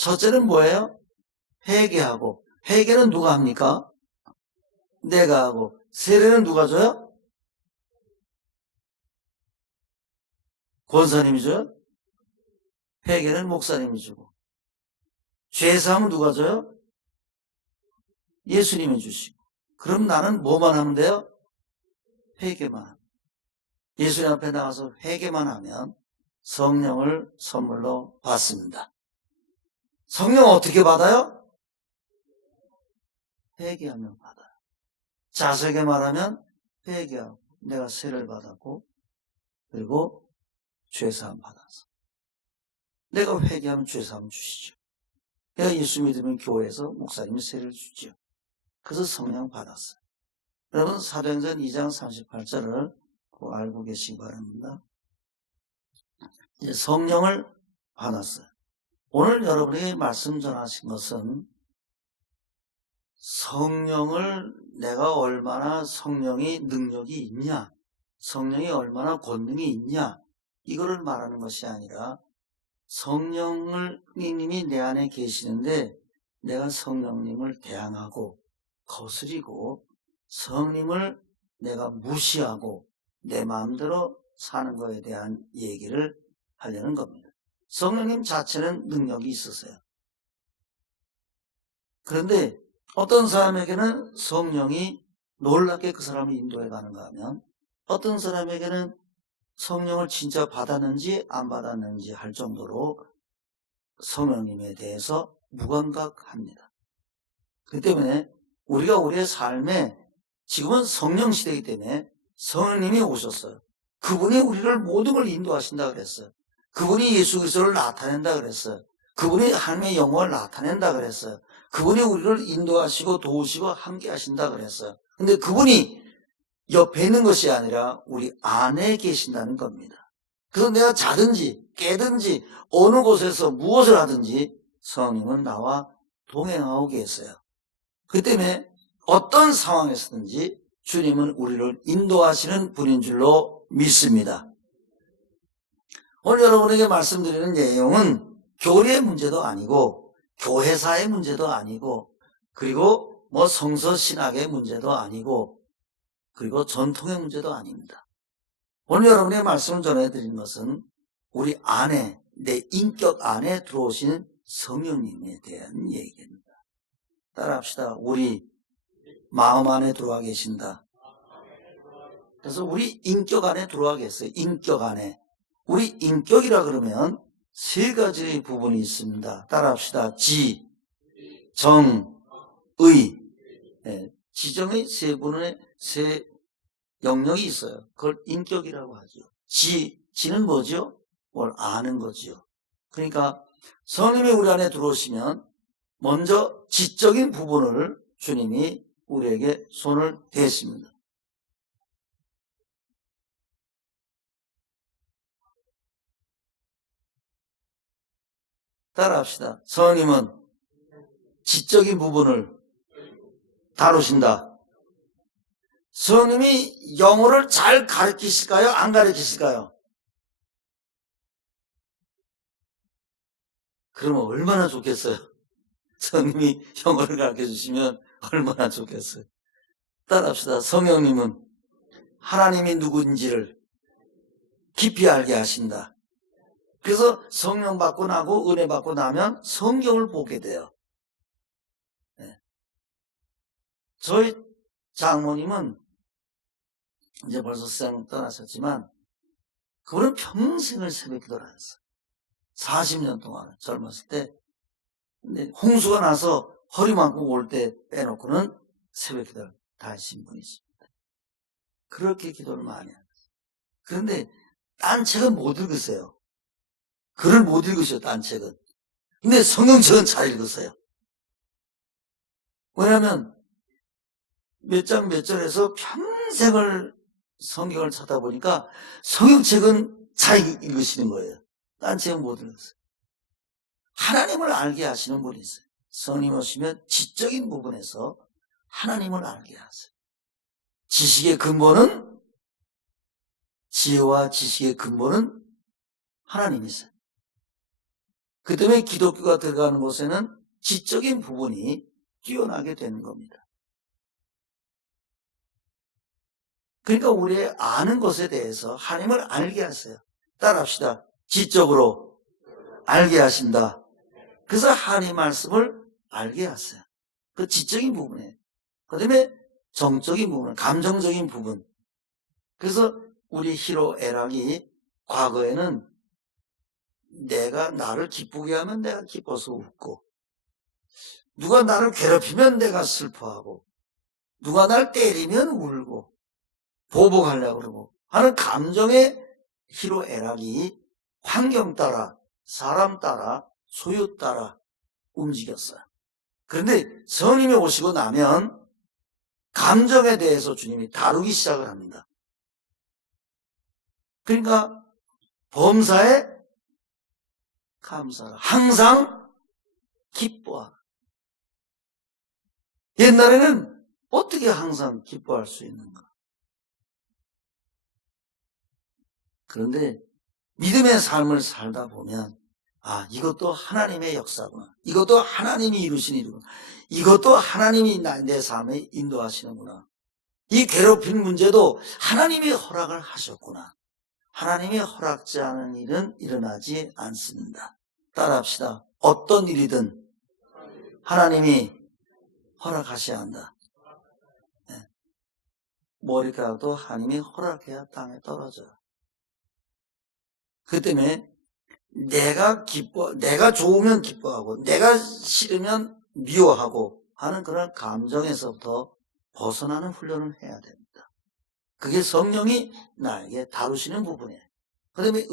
첫째는 뭐예요? 회개하고. 회개는 누가 합니까? 내가 하고. 세례는 누가 줘요? 권사님이 줘요? 회개는 목사님이 주고. 죄사함은 누가 줘요? 예수님이 주시고. 그럼 나는 뭐만 하면 돼요? 회개만. 예수님 앞에 나가서 회개만 하면 성령을 선물로 받습니다. 성령 어떻게 받아요? 회개하면 받아요. 자세하게 말하면 회개하고 내가 세례를 받았고 그리고 죄사함 받아서 내가 회개하면 죄사함 주시죠. 내가 예수 믿으면 교회에서 목사님이 세례를 주죠. 그래서 성령 받았어요. 여러분 사도행전 2장 38절을 꼭 알고 계시기 바랍니다. 이제 성령을 받았어요. 오늘 여러분에게 말씀 전하신 것은 성령을 내가 얼마나 성령이 능력이 있냐, 성령이 얼마나 권능이 있냐, 이거를 말하는 것이 아니라 성령님이 내 안에 계시는데 내가 성령님을 대항하고 거스리고 성령님을 내가 무시하고 내 마음대로 사는 것에 대한 얘기를 하려는 겁니다. 성령님 자체는 능력이 있으세요. 그런데 어떤 사람에게는 성령이 놀랍게 그 사람을 인도해 가는가 하면 어떤 사람에게는 성령을 진짜 받았는지 안 받았는지 할 정도로 성령님에 대해서 무감각합니다. 그렇기 때문에 우리가 우리의 삶에 지금은 성령 시대이기 때문에 성령님이 오셨어요. 그분이 우리를 모든 걸 인도하신다 그랬어요. 그분이 예수 그리스도를 나타낸다 그랬어요. 그분이 하나님의 영광을 나타낸다 그랬어요. 그분이 우리를 인도하시고 도우시고 함께 하신다 그랬어요. 근데 그분이 옆에 있는 것이 아니라 우리 안에 계신다는 겁니다. 그래서 내가 자든지 깨든지 어느 곳에서 무엇을 하든지 성령은 나와 동행하고 계세요. 그 때문에 어떤 상황에서든지 주님은 우리를 인도하시는 분인 줄로 믿습니다. 오늘 여러분에게 말씀드리는 내용은 교리의 문제도 아니고 교회사의 문제도 아니고 그리고 성서 신학의 문제도 아니고 그리고 전통의 문제도 아닙니다. 오늘 여러분에게 말씀을 전해드리는 것은 우리 안에 내 인격 안에 들어오신 성령님에 대한 얘기입니다. 따라합시다. 우리 마음 안에 들어와 계신다. 그래서 우리 인격 안에 들어와 계세요. 인격 안에. 우리 인격이라 그러면 세 가지 부분이 있습니다. 따라합시다. 지, 정, 의. 네, 지정의 세 영역이 있어요. 그걸 인격이라고 하죠. 지는 뭐죠? 뭘 아는 거죠. 그러니까 성령이 우리 안에 들어오시면 먼저 지적인 부분을 주님이 우리에게 손을 대십니다. 따라합시다. 성령님은 지적인 부분을 다루신다. 성령님이 영어를 잘 가르치실까요? 안 가르치실까요? 그러면 얼마나 좋겠어요. 성령님이 영어를 가르쳐 주시면 얼마나 좋겠어요. 따라합시다. 성령님은 하나님이 누군지를 깊이 알게 하신다. 그래서 성령 받고 나고 은혜 받고 나면 성경을 보게 돼요. 네. 저희 장모님은 이제 벌써 세상 떠나셨지만 그분은 평생을 새벽 기도를 하셨어요. 40년 동안 젊었을 때 근데 홍수가 나서 허리만큼 올 때 빼놓고는 새벽 기도를 다 하신 분이십니다. 그렇게 기도를 많이 하셨어요. 그런데 딴 책은 못 읽으세요. 글을 못 읽으셔요. 딴 책은. 근데 성경책은 잘 읽으세요. 왜냐하면 몇 장 몇 절에서 평생을 성경을 찾아보니까 성경책은 잘 읽으시는 거예요. 딴 책은 못 읽었어요. 하나님을 알게 하시는 분이 있어요. 성령 오시면 지적인 부분에서 하나님을 알게 하세요. 지식의 근본은 지혜와 지식의 근본은 하나님이세요. 그 때문에 기독교가 들어가는 곳에는 지적인 부분이 뛰어나게 되는 겁니다. 그러니까 우리의 아는 것에 대해서 하나님을 알게 하세요. 따라합시다. 지적으로 알게 하신다. 그래서 하나님 말씀을 알게 하세요. 그 지적인 부분이에요. 그 다음에 정적인 부분, 감정적인 부분. 그래서 우리 희로애락이 과거에는 내가 나를 기쁘게 하면 내가 기뻐서 웃고, 누가 나를 괴롭히면 내가 슬퍼하고, 누가 날 때리면 울고, 보복하려고 그러고 하는 감정의 희로애락이 환경 따라, 사람 따라, 소유 따라 움직였어요. 그런데 성령이 오시고 나면 감정에 대해서 주님이 다루기 시작을 합니다. 그러니까 범사에 감사하라. 항상 기뻐하라. 옛날에는 어떻게 항상 기뻐할 수 있는가? 그런데 믿음의 삶을 살다 보면 아, 이것도 하나님의 역사구나. 이것도 하나님이 이루신 일이구나. 이것도 하나님이 내 삶에 인도하시는구나. 이 괴롭힌 문제도 하나님이 허락을 하셨구나. 하나님이 허락지 않은 일은 일어나지 않습니다. 따라합시다. 어떤 일이든 하나님이 허락하셔야 한다. 네. 머리카락도 하나님이 허락해야 땅에 떨어져요. 그 때문에 내가 좋으면 기뻐하고, 내가 싫으면 미워하고 하는 그런 감정에서부터 벗어나는 훈련을 해야 됩니다. 그게 성령이 나에게 다루시는 부분이에요. 그 다음에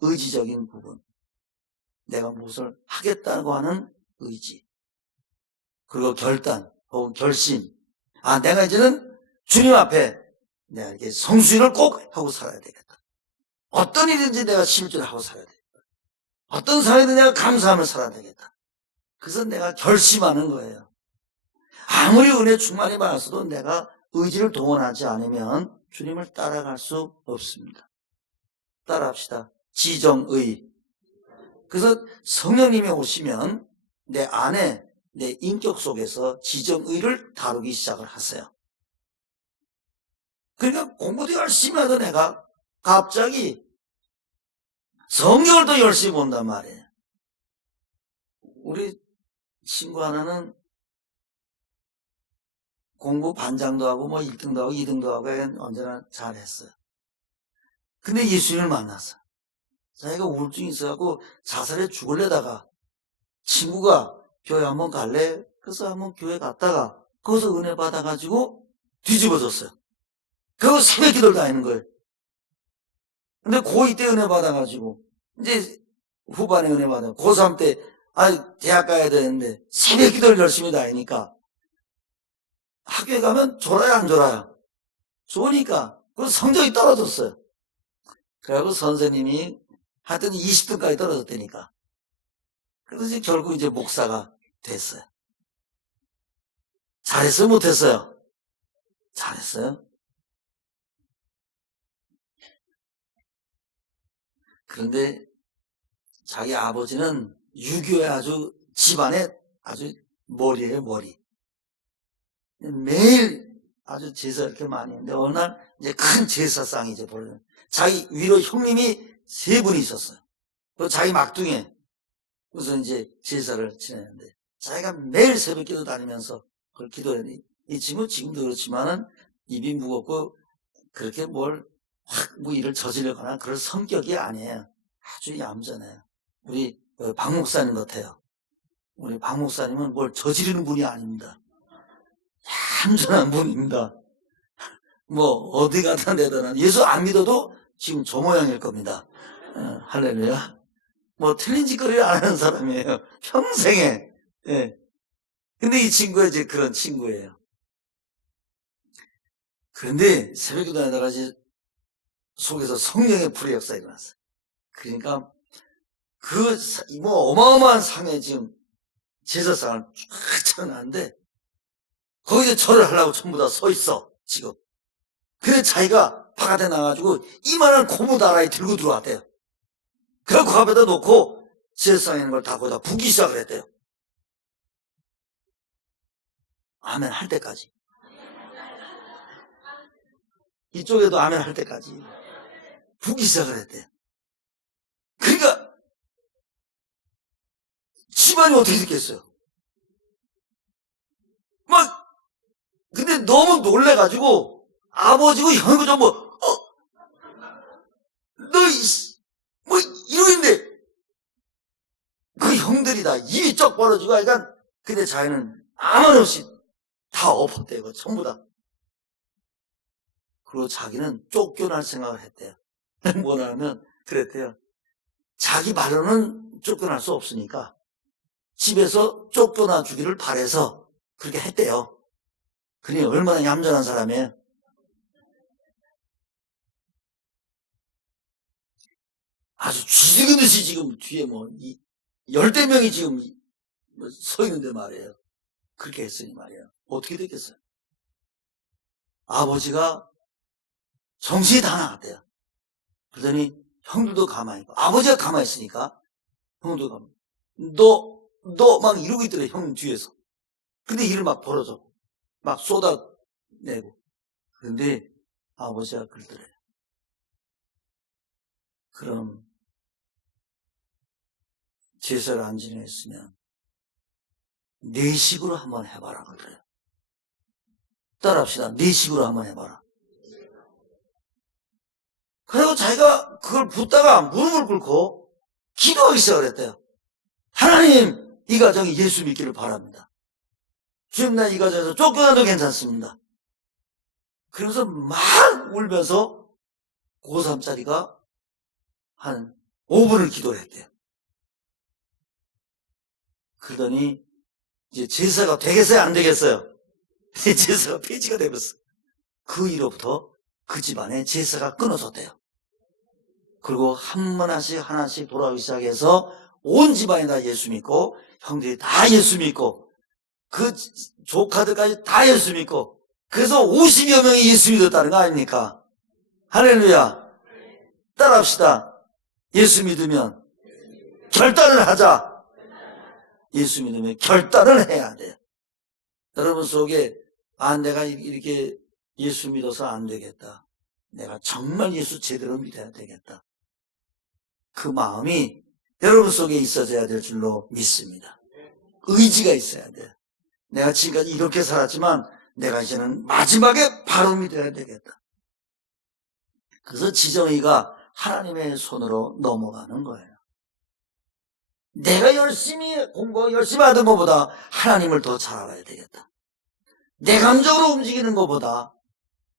의지적인 부분. 내가 무엇을 하겠다고 하는 의지. 그리고 결단, 혹은 결심. 아, 내가 이제는 주님 앞에 내가 이렇게 성수일을 꼭 하고 살아야 되겠다. 어떤 일인지 내가 심주를 하고 살아야 되겠다. 어떤 상황이든 내가 감사하며 살아야 되겠다. 그래서 내가 결심하는 거예요. 아무리 은혜 충만이 많았어도 내가 의지를 동원하지 않으면 주님을 따라갈 수 없습니다. 따라합시다. 지정의. 그래서 성령님이 오시면 내 안에, 내 인격 속에서 지정의를 다루기 시작을 하세요. 그러니까 공부도 열심히 하던 내가 갑자기 성경을 더 열심히 본단 말이에요. 우리 친구 하나는 공부 반장도 하고 뭐 1등도 하고 2등도 하고 언제나 잘했어요. 근데 예수님을 만났어. 자기가 우울증이 있어갖고 자살해 죽으려다가 친구가 교회 한번 갈래? 그래서 한번 교회 갔다가 거기서 은혜 받아가지고 뒤집어졌어요. 그리고 새벽 기도를 다니는 거예요. 근데 고2 때 은혜 받아가지고 이제 후반에 은혜 받아 고3 때 대학 가야 되는데 새벽 기도를 열심히 다니니까 학교에 가면 졸아요 안 졸아요? 좋으니까 그 성적이 떨어졌어요. 그래갖고 선생님이 하여튼 20등까지 떨어졌다니까. 그래서 이제 결국 이제 목사가 됐어요. 잘했어요 못했어요? 잘했어요. 그런데 자기 아버지는 유교의 아주 집안의 아주 머리예요, 머리. 매일 아주 제사 이렇게 많이 했는데 어느 날 이제 큰 제사상이 이제 벌어요. 자기 위로 형님이 3분이 있었어요. 그리고 자기 막둥이. 그래서 이제 제사를 지내는데 자기가 매일 새벽 기도 다니면서 그걸 기도했는데 이 친구 지금도 그렇지만은 입이 무겁고 그렇게 뭘 확 뭐 일을 저지르거나 그럴 성격이 아니에요. 아주 얌전해요. 우리 박 목사님 같아요. 우리 박 목사님은 뭘 저지르는 분이 아닙니다. 얌전한 분입니다. 뭐 어디 가다 내다는 예수 안 믿어도 지금 저 모양일 겁니다. 할렐루야. 뭐 틀린 짓거리를 안 하는 사람이에요. 평생에. 예. 근데 이 친구가 이제 그런 친구예요. 그런데 새벽기도 하다가 이제 속에서 성령의 불의 역사가 일어났어요. 그러니까 뭐 어마어마한 상에 지금 제사상을 쫙 차려놨는데 거기서 절을 하려고 전부 다 서 있어 지금. 그래 자기가 바깥에 나가지고 이만한 고무 다라이 들고 들어왔대요. 그래서 그 앞에다 놓고 세상에 있는 걸 다 거기다 붓기 시작을 했대요. 아멘 할 때까지. 이쪽에도 아멘 할 때까지 붓기 시작을 했대요. 그러니까 집안이 어떻게 됐겠어요? 막 근데 너무 놀래가지고 아버지고 형이고 전부 너 뭐 이러고 있는데 그 형들이 다 입이 쩍 벌어지고 하니까 근데 자기는 아무 말 없이 다 엎었대요. 전부 다. 그리고 자기는 쫓겨날 생각을 했대요. 뭐냐면 그랬대요. 자기 말로는 쫓겨날 수 없으니까 집에서 쫓겨나 주기를 바래서 그렇게 했대요. 그러니 얼마나 얌전한 사람이에요. 아주 쥐지은 듯이 지금 뒤에 뭐 열대 명이 지금 서 있는데 말이에요. 그렇게 했으니 말이에요. 어떻게 됐겠어요? 아버지가 정신이 다 나갔대요. 그러더니 형들도 가만히 있고 아버지가 가만히 있으니까 형도 가만히 너 막 이러고 있더래. 형 뒤에서. 근데 일을 막 벌어져 막 쏟아내고 그런데 아버지가 그러더래. 그럼 제사를 안 지냈으면 내 식으로 한번 해봐라 그러더래요. 따라합시다. 내 식으로 한번 해봐라. 그리고 자기가 그걸 붙다가 무릎을 꿇고 기도하기 시작을 했대요. 하나님, 이 가정이 예수 믿기를 바랍니다. 주님, 나 이 가정에서 쫓겨나도 괜찮습니다. 그러면서 막 울면서 고3짜리가 한 5분을 기도를 했대요. 그러더니 이제 제사가 되겠어요? 안 되겠어요? 제사가 폐지가 되었어요. 그 이후로부터 그 집안에 제사가 끊어졌대요. 그리고 하나씩 돌아오기 시작해서 온 집안이 다 예수 믿고 형들이 다 예수 믿고 그 조카들까지 다 예수 믿고 그래서 50여 명이 예수 믿었다는 거 아닙니까? 할렐루야. 따라합시다. 예수 믿으면 결단을 하자. 예수 믿으면 결단을 해야 돼요. 여러분 속에 내가 이렇게 예수 믿어서 안 되겠다. 내가 정말 예수 제대로 믿어야 되겠다. 그 마음이 여러분 속에 있어져야 될 줄로 믿습니다. 의지가 있어야 돼요. 내가 지금까지 이렇게 살았지만 내가 이제는 마지막에 바로 믿어야 되겠다. 그래서 지정의가 하나님의 손으로 넘어가는 거예요. 내가 열심히 공부 열심히 하던 것보다 하나님을 더 잘 알아야 되겠다. 내 감정으로 움직이는 것보다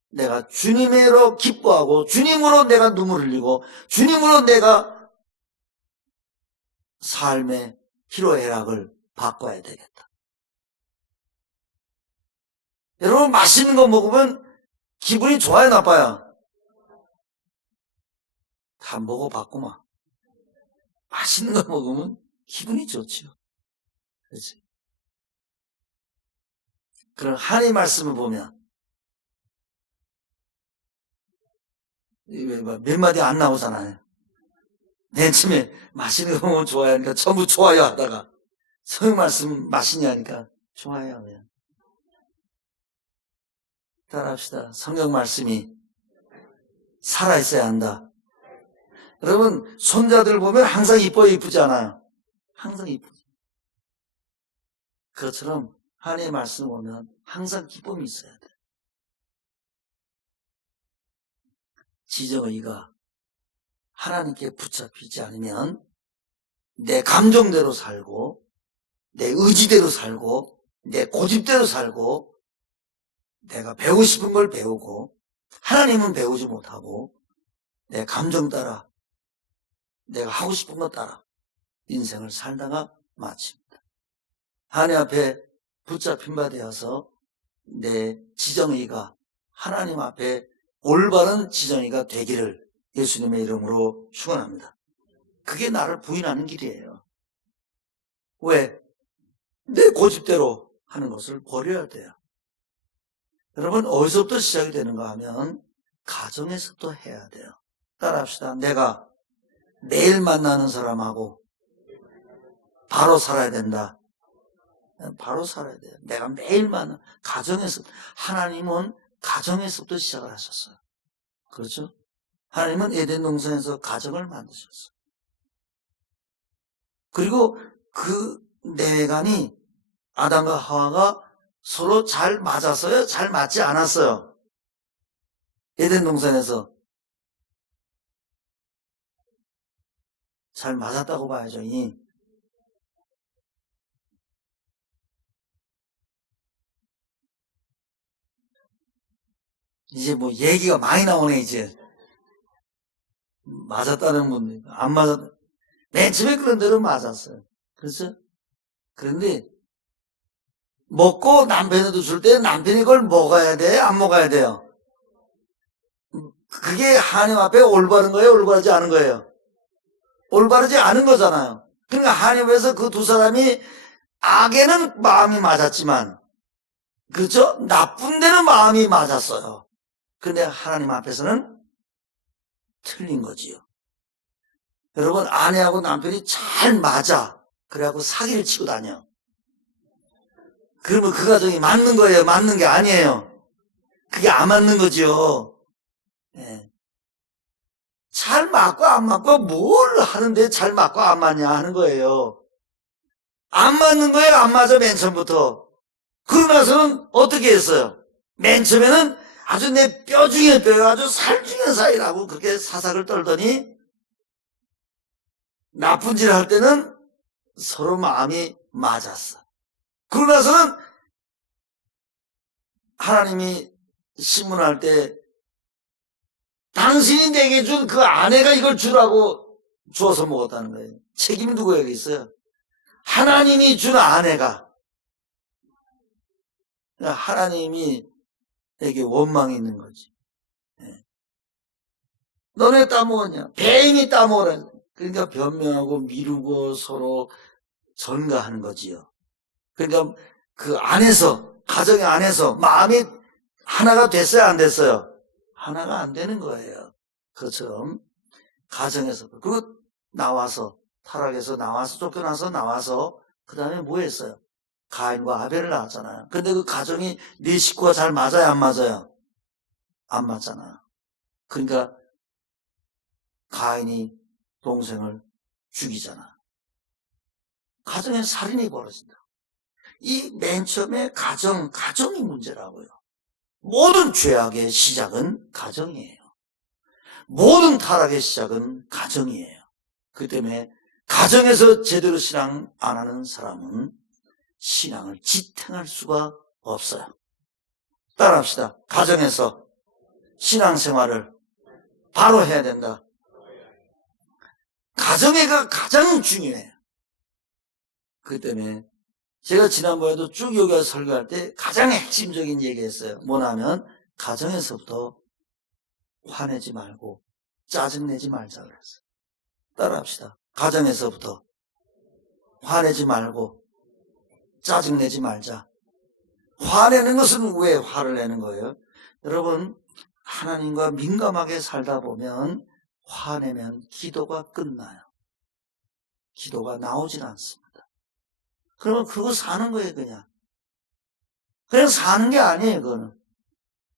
내가 주님으로 기뻐하고 주님으로 내가 눈물 흘리고 주님으로 내가 삶의 희로애락을 바꿔야 되겠다. 여러분 맛있는 거 먹으면 기분이 좋아요 나빠요? 다 먹어봤구만. 맛있는 거 먹으면 기분이 좋죠. 그렇지? 그럼 하나님 말씀을 보면 몇 마디 안 나오잖아요. 맨 처음에 맛있는 거 먹으면 좋아요 하니까 전부 좋아요 하다가 성경 말씀 맛있냐 하니까 좋아요 하면 따라합시다. 성경 말씀이 살아있어야 한다. 여러분 손자들 보면 항상 이뻐요 이쁘지 않아요? 항상 이쁘죠. 그것처럼 하나님의 말씀 보면 항상 기쁨이 있어야 돼. 지정의가 하나님께 붙잡히지 않으면 내 감정대로 살고 내 의지대로 살고 내 고집대로 살고 내가 배우고 싶은 걸 배우고 하나님은 배우지 못하고 내 감정 따라 내가 하고 싶은 것 따라 인생을 살다가 마칩니다. 하나님 앞에 붙잡힌 바 되어서 내 지정의가 하나님 앞에 올바른 지정의가 되기를 예수님의 이름으로 축원합니다. 그게 나를 부인하는 길이에요. 왜? 내 고집대로 하는 것을 버려야 돼요. 여러분 어디서부터 시작이 되는가 하면 가정에서부터 해야 돼요. 따라합시다. 내가 매일 만나는 사람하고 바로 살아야 된다. 바로 살아야 돼요. 내가 매일만 가정에서, 하나님은 가정에서부터 시작을 하셨어요. 그렇죠? 하나님은 에덴 동산에서 가정을 만드셨어요. 그리고 그 내간이 아담과 하와가 서로 잘 맞았어요? 잘 맞지 않았어요? 에덴 동산에서 잘 맞았다고 봐야죠. 이제 뭐 얘기가 많이 나오네. 이제 맞았다는 분들, 안 맞았다. 맨 처음에 그런 대로 맞았어요. 그렇죠? 그런데 먹고 남편에도 줄 때 남편이 그걸 먹어야 돼? 안 먹어야 돼요? 그게 하나님 앞에 올바른 거예요? 올바르지 않은 거예요? 올바르지 않은 거잖아요. 그러니까 하나님 앞에서 그 두 사람이 악에는 마음이 맞았지만, 그렇죠? 나쁜 데는 마음이 맞았어요. 근데 하나님 앞에서는 틀린 거지요. 여러분, 아내하고 남편이 잘 맞아. 그래갖고 사기를 치고 다녀. 그러면 그 가정이 맞는 거예요? 맞는 게 아니에요? 그게 안 맞는 거죠. 예. 잘 맞고 안 맞고 뭘 하는데 잘 맞고 안 맞냐 하는 거예요. 안 맞는 거예요? 안 맞아? 맨 처음부터. 그러고 나서는 어떻게 했어요? 맨 처음에는 아주 내 뼈 중에 뼈요. 아주 살 중에 살이라고 그렇게 사삭을 떨더니 나쁜 짓을 할 때는 서로 마음이 맞았어. 그러고 나서는 하나님이 신문할 때 당신이 내게 준 그 아내가 이걸 주라고 주어서 먹었다는 거예요. 책임이 누구에게 있어요? 하나님이 준 아내가. 하나님이 에게 원망이 있는 거지. 너네 따먹었냐? 뱀이 따먹으라. 그러니까 변명하고 미루고 서로 전가하는 거지요. 그러니까 그 안에서, 가정 안에서 마음이 하나가 됐어요? 안 됐어요? 하나가 안 되는 거예요. 그처럼 가정에서. 그리고 나와서, 타락에서 나와서, 쫓겨나서 나와서 그 다음에 뭐 했어요? 가인과 아벨을 낳았잖아요. 근데 그 가정이 네 식구가 잘 맞아요? 안 맞아요? 안 맞잖아요. 그러니까 가인이 동생을 죽이잖아. 가정에 살인이 벌어진다. 이 맨 처음에 가정이 문제라고요. 모든 죄악의 시작은 가정이에요. 모든 타락의 시작은 가정이에요. 그 때문에 가정에서 제대로 신앙 안 하는 사람은 신앙을 지탱할 수가 없어요. 따라합시다. 가정에서 신앙생활을 바로 해야 된다. 가정애가 가장 중요해요. 그 때문에 제가 지난번에도 쭉 여기 와서 설교할 때 가장 핵심적인 얘기했어요. 뭐냐면 가정에서부터 화내지 말고 짜증내지 말자 그랬어요. 따라합시다. 가정에서부터 화내지 말고 짜증내지 말자. 화내는 것은 왜 화를 내는 거예요? 여러분, 하나님과 민감하게 살다 보면 화내면 기도가 끝나요. 기도가 나오질 않습니다. 그러면 그거 사는 거예요, 그냥. 그냥 사는 게 아니에요, 그거는.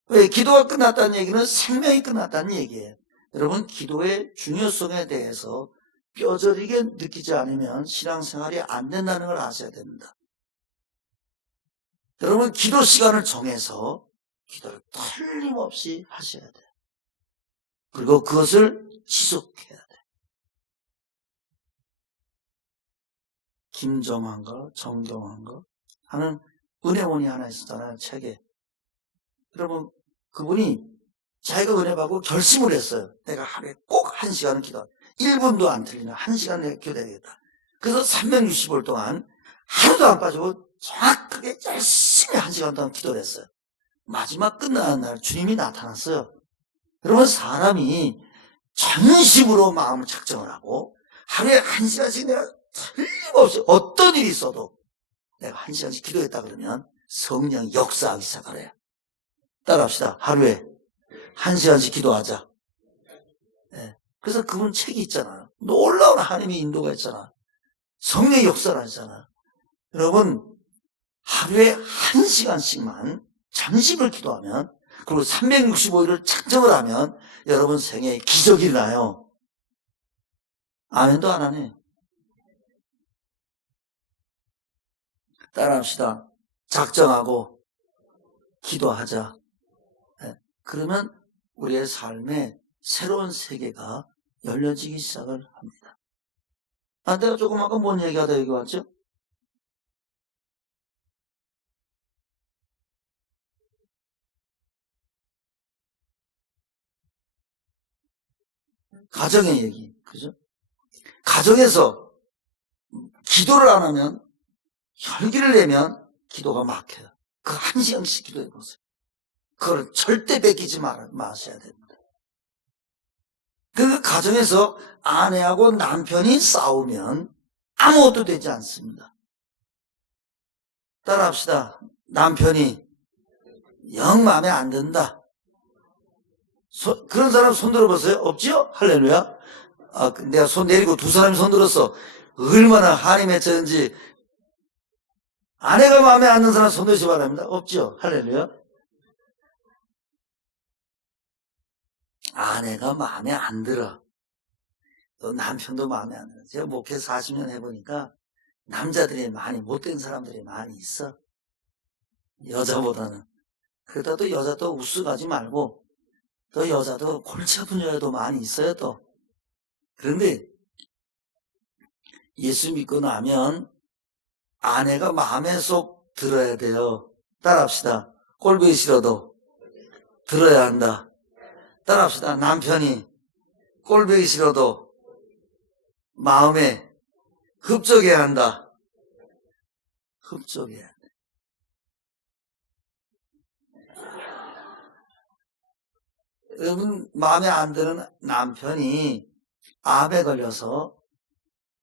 왜? 기도가 끝났다는 얘기는 생명이 끝났다는 얘기예요. 여러분, 기도의 중요성에 대해서 뼈저리게 느끼지 않으면 신앙생활이 안 된다는 걸 아셔야 됩니다. 여러분, 기도 시간을 정해서 기도를 틀림없이 하셔야 돼요. 그리고 그것을 지속해야 돼요. 김정환과 정경환과 하는 은혜원이 하나 있었잖아요, 책에. 여러분, 그분이 자기가 은혜 받고 결심을 했어요. 내가 하루에 꼭 1시간은 기도, 1분도 안 틀리면 1시간 내가 기도해야겠다. 그래서 360일 동안 하루도 안 빠지고 정확하게 열심히 1시간 동안 기도를 했어요. 마지막 끝나는 날 주님이 나타났어요. 여러분, 사람이 전심으로 마음을 작정을 하고 하루에 1시간씩 내가 틀림없이 어떤 일이 있어도 내가 1시간씩 기도했다 그러면 성령이 역사하기 시작하래요. 따라합시다. 하루에 1시간씩 기도하자. 네. 그래서 그분 책이 있잖아요. 놀라운 하나님의 인도가 있잖아. 성령의 역사를 하잖아. 여러분, 하루에 1시간씩만 잠식을 기도하면, 그리고 365일을 작정을 하면 여러분 생애에 기적이 일어나요. 아멘도 안 하네. 따라합시다. 작정하고 기도하자. 네. 그러면 우리의 삶에 새로운 세계가 열려지기 시작을 합니다. 내가 조금 아까 뭔 얘기하다 여기 왔죠? 가정의 얘기, 그죠? 가정에서 기도를 안 하면, 혈기를 내면 기도가 막혀요. 그 1시간씩 기도해 보세요. 그걸 절대 베끼지 마셔야 됩니다. 그 가정에서 아내하고 남편이 싸우면 아무것도 되지 않습니다. 따라합시다. 남편이 영 마음에 안 든다. 그런 사람 손 들어보세요? 없지요? 할렐루야. 내가 손 내리고 두 사람이 손 들었어. 얼마나 한이 맺혔는지. 아내가 마음에 안 드는 사람 손 드시기 바랍니다. 없지요? 할렐루야. 아내가 마음에 안 들어. 또 남편도 마음에 안 들어. 제가 목회 40년 해보니까 남자들이 많이 못된 사람들이 많이 있어. 여자보다는. 그러다 또 여자 또 우스가지 말고 또 여자도 골치 아픈 여자도 많이 있어요 또. 그런데 예수 믿고 나면 아내가 마음에 쏙 들어야 돼요. 따라합시다. 꼴보기 싫어도 들어야 한다. 따라합시다. 남편이 꼴보기 싫어도 마음에 흡족해야 한다. 흡족해야 한다. 여러분, 마음에 안 드는 남편이 암에 걸려서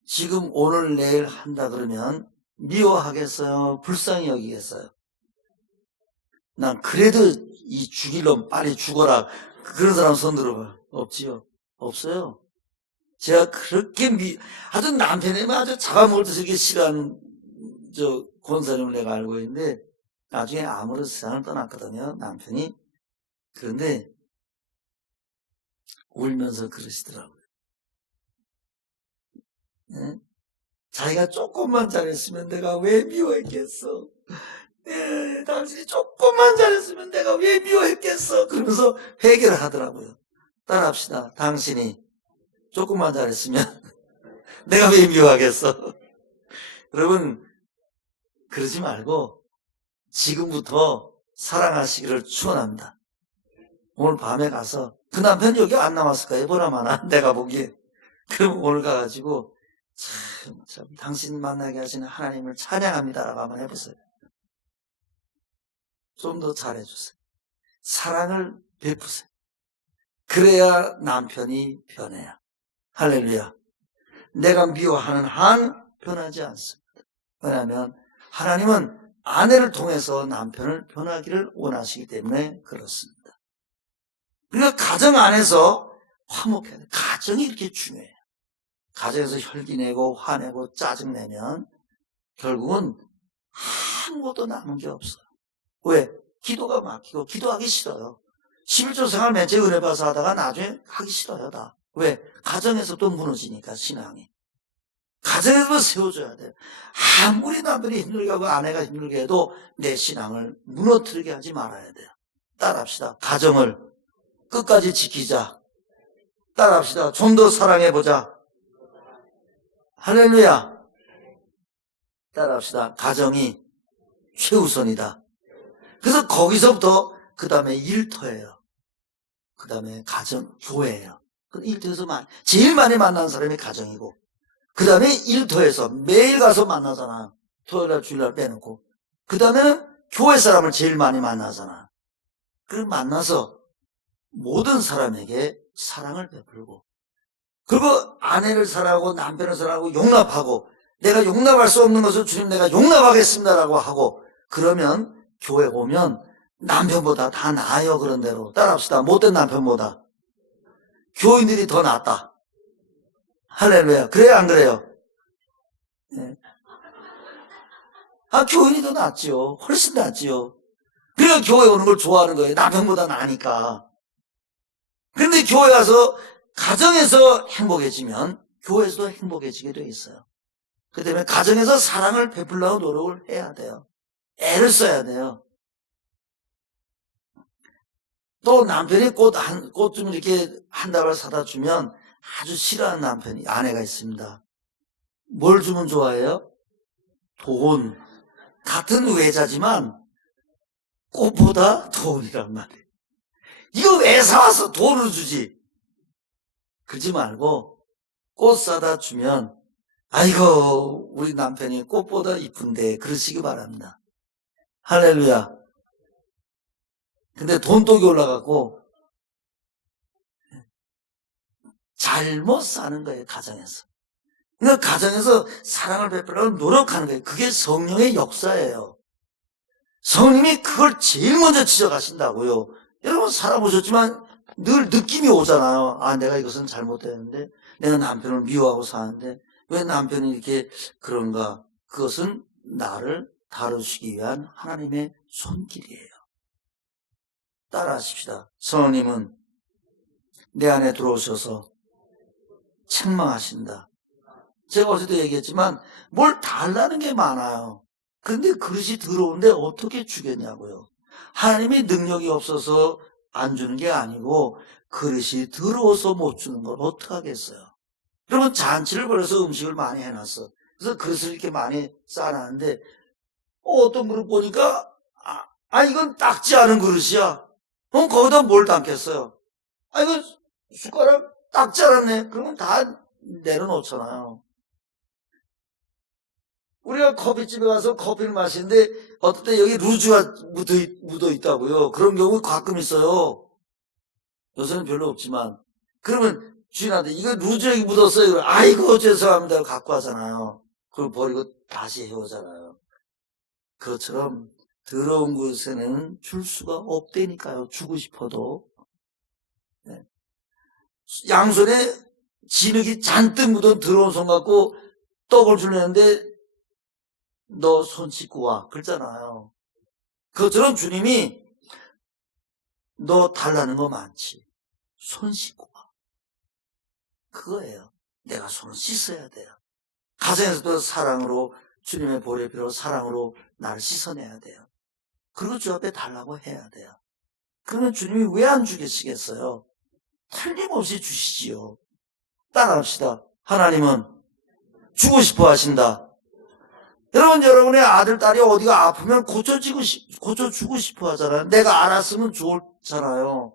지금 오늘 내일 한다 그러면 미워하겠어요? 불쌍히 여기겠어요? 난 그래도 이 죽일 놈 빨리 죽어라. 그런 사람 손 들어봐. 없지요? 없어요. 제가 그렇게 아주 남편이 아주 잡아먹을 때 저게 싫어하는 권사님을 내가 알고 있는데 나중에 암으로 세상을 떠났거든요. 남편이. 그런데 울면서 그러시더라고요. 네? 자기가 조금만 잘했으면 내가 왜 미워했겠어? 네, 당신이 조금만 잘했으면 내가 왜 미워했겠어? 그러면서 회개를 하더라고요. 따라합시다. 당신이 조금만 잘했으면 내가 왜 미워하겠어? 여러분, 그러지 말고 지금부터 사랑하시기를 축원합니다. 오늘 밤에 가서 그 남편 여기 안 남았을까요? 보라마나 내가 보기에. 그럼 오늘 가가지고 참 당신 만나게 하시는 하나님을 찬양합니다라고 한번 해보세요. 좀 더 잘해주세요. 사랑을 베푸세요. 그래야 남편이 변해요. 할렐루야. 내가 미워하는 한 변하지 않습니다. 왜냐하면 하나님은 아내를 통해서 남편을 변하기를 원하시기 때문에 그렇습니다. 그러니까 가정 안에서 화목해야 돼요. 가정이 이렇게 중요해요. 가정에서 혈기내고 화내고 짜증내면 결국은 아무것도 남은 게 없어요. 왜? 기도가 막히고 기도하기 싫어요. 11조 생활 맨 처음에 은혜 받아서 하다가 나중에 하기 싫어요 다. 왜? 가정에서 또 무너지니까 신앙이. 가정에서 세워줘야 돼요. 아무리 남편이 힘들게 하고 아내가 힘들게 해도 내 신앙을 무너뜨리게 하지 말아야 돼요. 따라합시다. 가정을 끝까지 지키자. 따라합시다. 좀 더 사랑해보자. 할렐루야. 따라합시다. 가정이 최우선이다. 그래서 거기서부터 그 다음에 일터예요. 그 다음에 가정, 교회예요. 일터에서 제일 많이 만나는 사람이 가정이고 그 다음에 일터에서 매일 가서 만나잖아. 토요일날 주일날 빼놓고. 그 다음에는 교회 사람을 제일 많이 만나잖아. 그걸 만나서 모든 사람에게 사랑을 베풀고 그리고 아내를 사랑하고 남편을 사랑하고 용납하고 내가 용납할 수 없는 것을 주님 내가 용납하겠습니다라고 하고 그러면 교회 오면 남편보다 다 나아요. 그런 대로 따라합시다. 못된 남편보다 교인들이 더 낫다. 할렐루야. 그래요 안 그래요? 교인이 더 낫지요. 훨씬 낫지요. 그러니까 교회 오는 걸 좋아하는 거예요. 남편보다 나니까. 그런데 교회 가서 가정에서 행복해지면 교회에서도 행복해지게 돼 있어요. 그 때문에 가정에서 사랑을 베풀려고 노력을 해야 돼요. 애를 써야 돼요. 또 남편이 꽃 좀 이렇게 한 다발 사다 주면 아주 싫어하는 아내가 있습니다. 뭘 주면 좋아해요? 돈. 같은 외자지만 꽃보다 돈이란 말이에요. 이거 왜 사와서 돈을 주지? 그러지 말고 꽃 사다 주면 아이고 우리 남편이 꽃보다 이쁜데 그러시기 바랍니다. 할렐루야. 근데 돈독이 올라가고 잘못 사는 거예요. 가정에서. 그러니까 가정에서 사랑을 베풀려고 노력하는 거예요. 그게 성령의 역사예요. 성령이 그걸 제일 먼저 지적하신다고요. 여러분 살아보셨지만 늘 느낌이 오잖아요. 내가 이것은 잘못했는데 내가 남편을 미워하고 사는데 왜 남편이 이렇게 그런가. 그것은 나를 다루시기 위한 하나님의 손길이에요. 따라하십시다. 성령님은 내 안에 들어오셔서 책망하신다. 제가 어제도 얘기했지만 뭘 달라는 게 많아요. 그런데 그릇이 들어오는데 어떻게 주겠냐고요. 하나님이 능력이 없어서 안 주는 게 아니고 그릇이 들어와서 못 주는 걸 어떡하겠어요. 여러분 잔치를 벌여서 음식을 많이 해놨어. 그래서 그릇을 이렇게 많이 쌓아놨는데 어떤 그릇 보니까 이건 닦지 않은 그릇이야. 그럼 거기다 뭘 담겠어요? 이거 숟가락 닦지 않았네. 그러면 다 내려놓잖아요. 우리가 커피집에 가서 커피를 마시는데 어떨 때 여기 루즈가 묻어 있다고요. 그런 경우 가끔 있어요. 요새는 별로 없지만. 그러면 주인한테 이거 루즈 여기 묻었어요. 아이고 죄송합니다. 갖고 하잖아요. 그걸 버리고 다시 해오잖아요. 그것처럼 더러운 곳에는 줄 수가 없다니까요. 주고 싶어도. 네. 양손에 진흙이 잔뜩 묻은 더러운 손 갖고 떡을 주려는데 너 손 씻고 와. 그랬잖아요. 그것처럼 주님이 너 달라는 거 많지. 손 씻고 와. 그거예요. 내가 손을 씻어야 돼요. 가정에서도 사랑으로 주님의 보혈의 피로 사랑으로 나를 씻어내야 돼요. 그리고 주 앞에 달라고 해야 돼요. 그러면 주님이 왜 안 주시겠어요? 틀림없이 주시지요. 따라합시다. 하나님은 주고 싶어 하신다. 여러분, 여러분의 아들, 딸이 어디가 아프면 고쳐주고 싶어 하잖아요. 내가 알았으면 좋잖아요.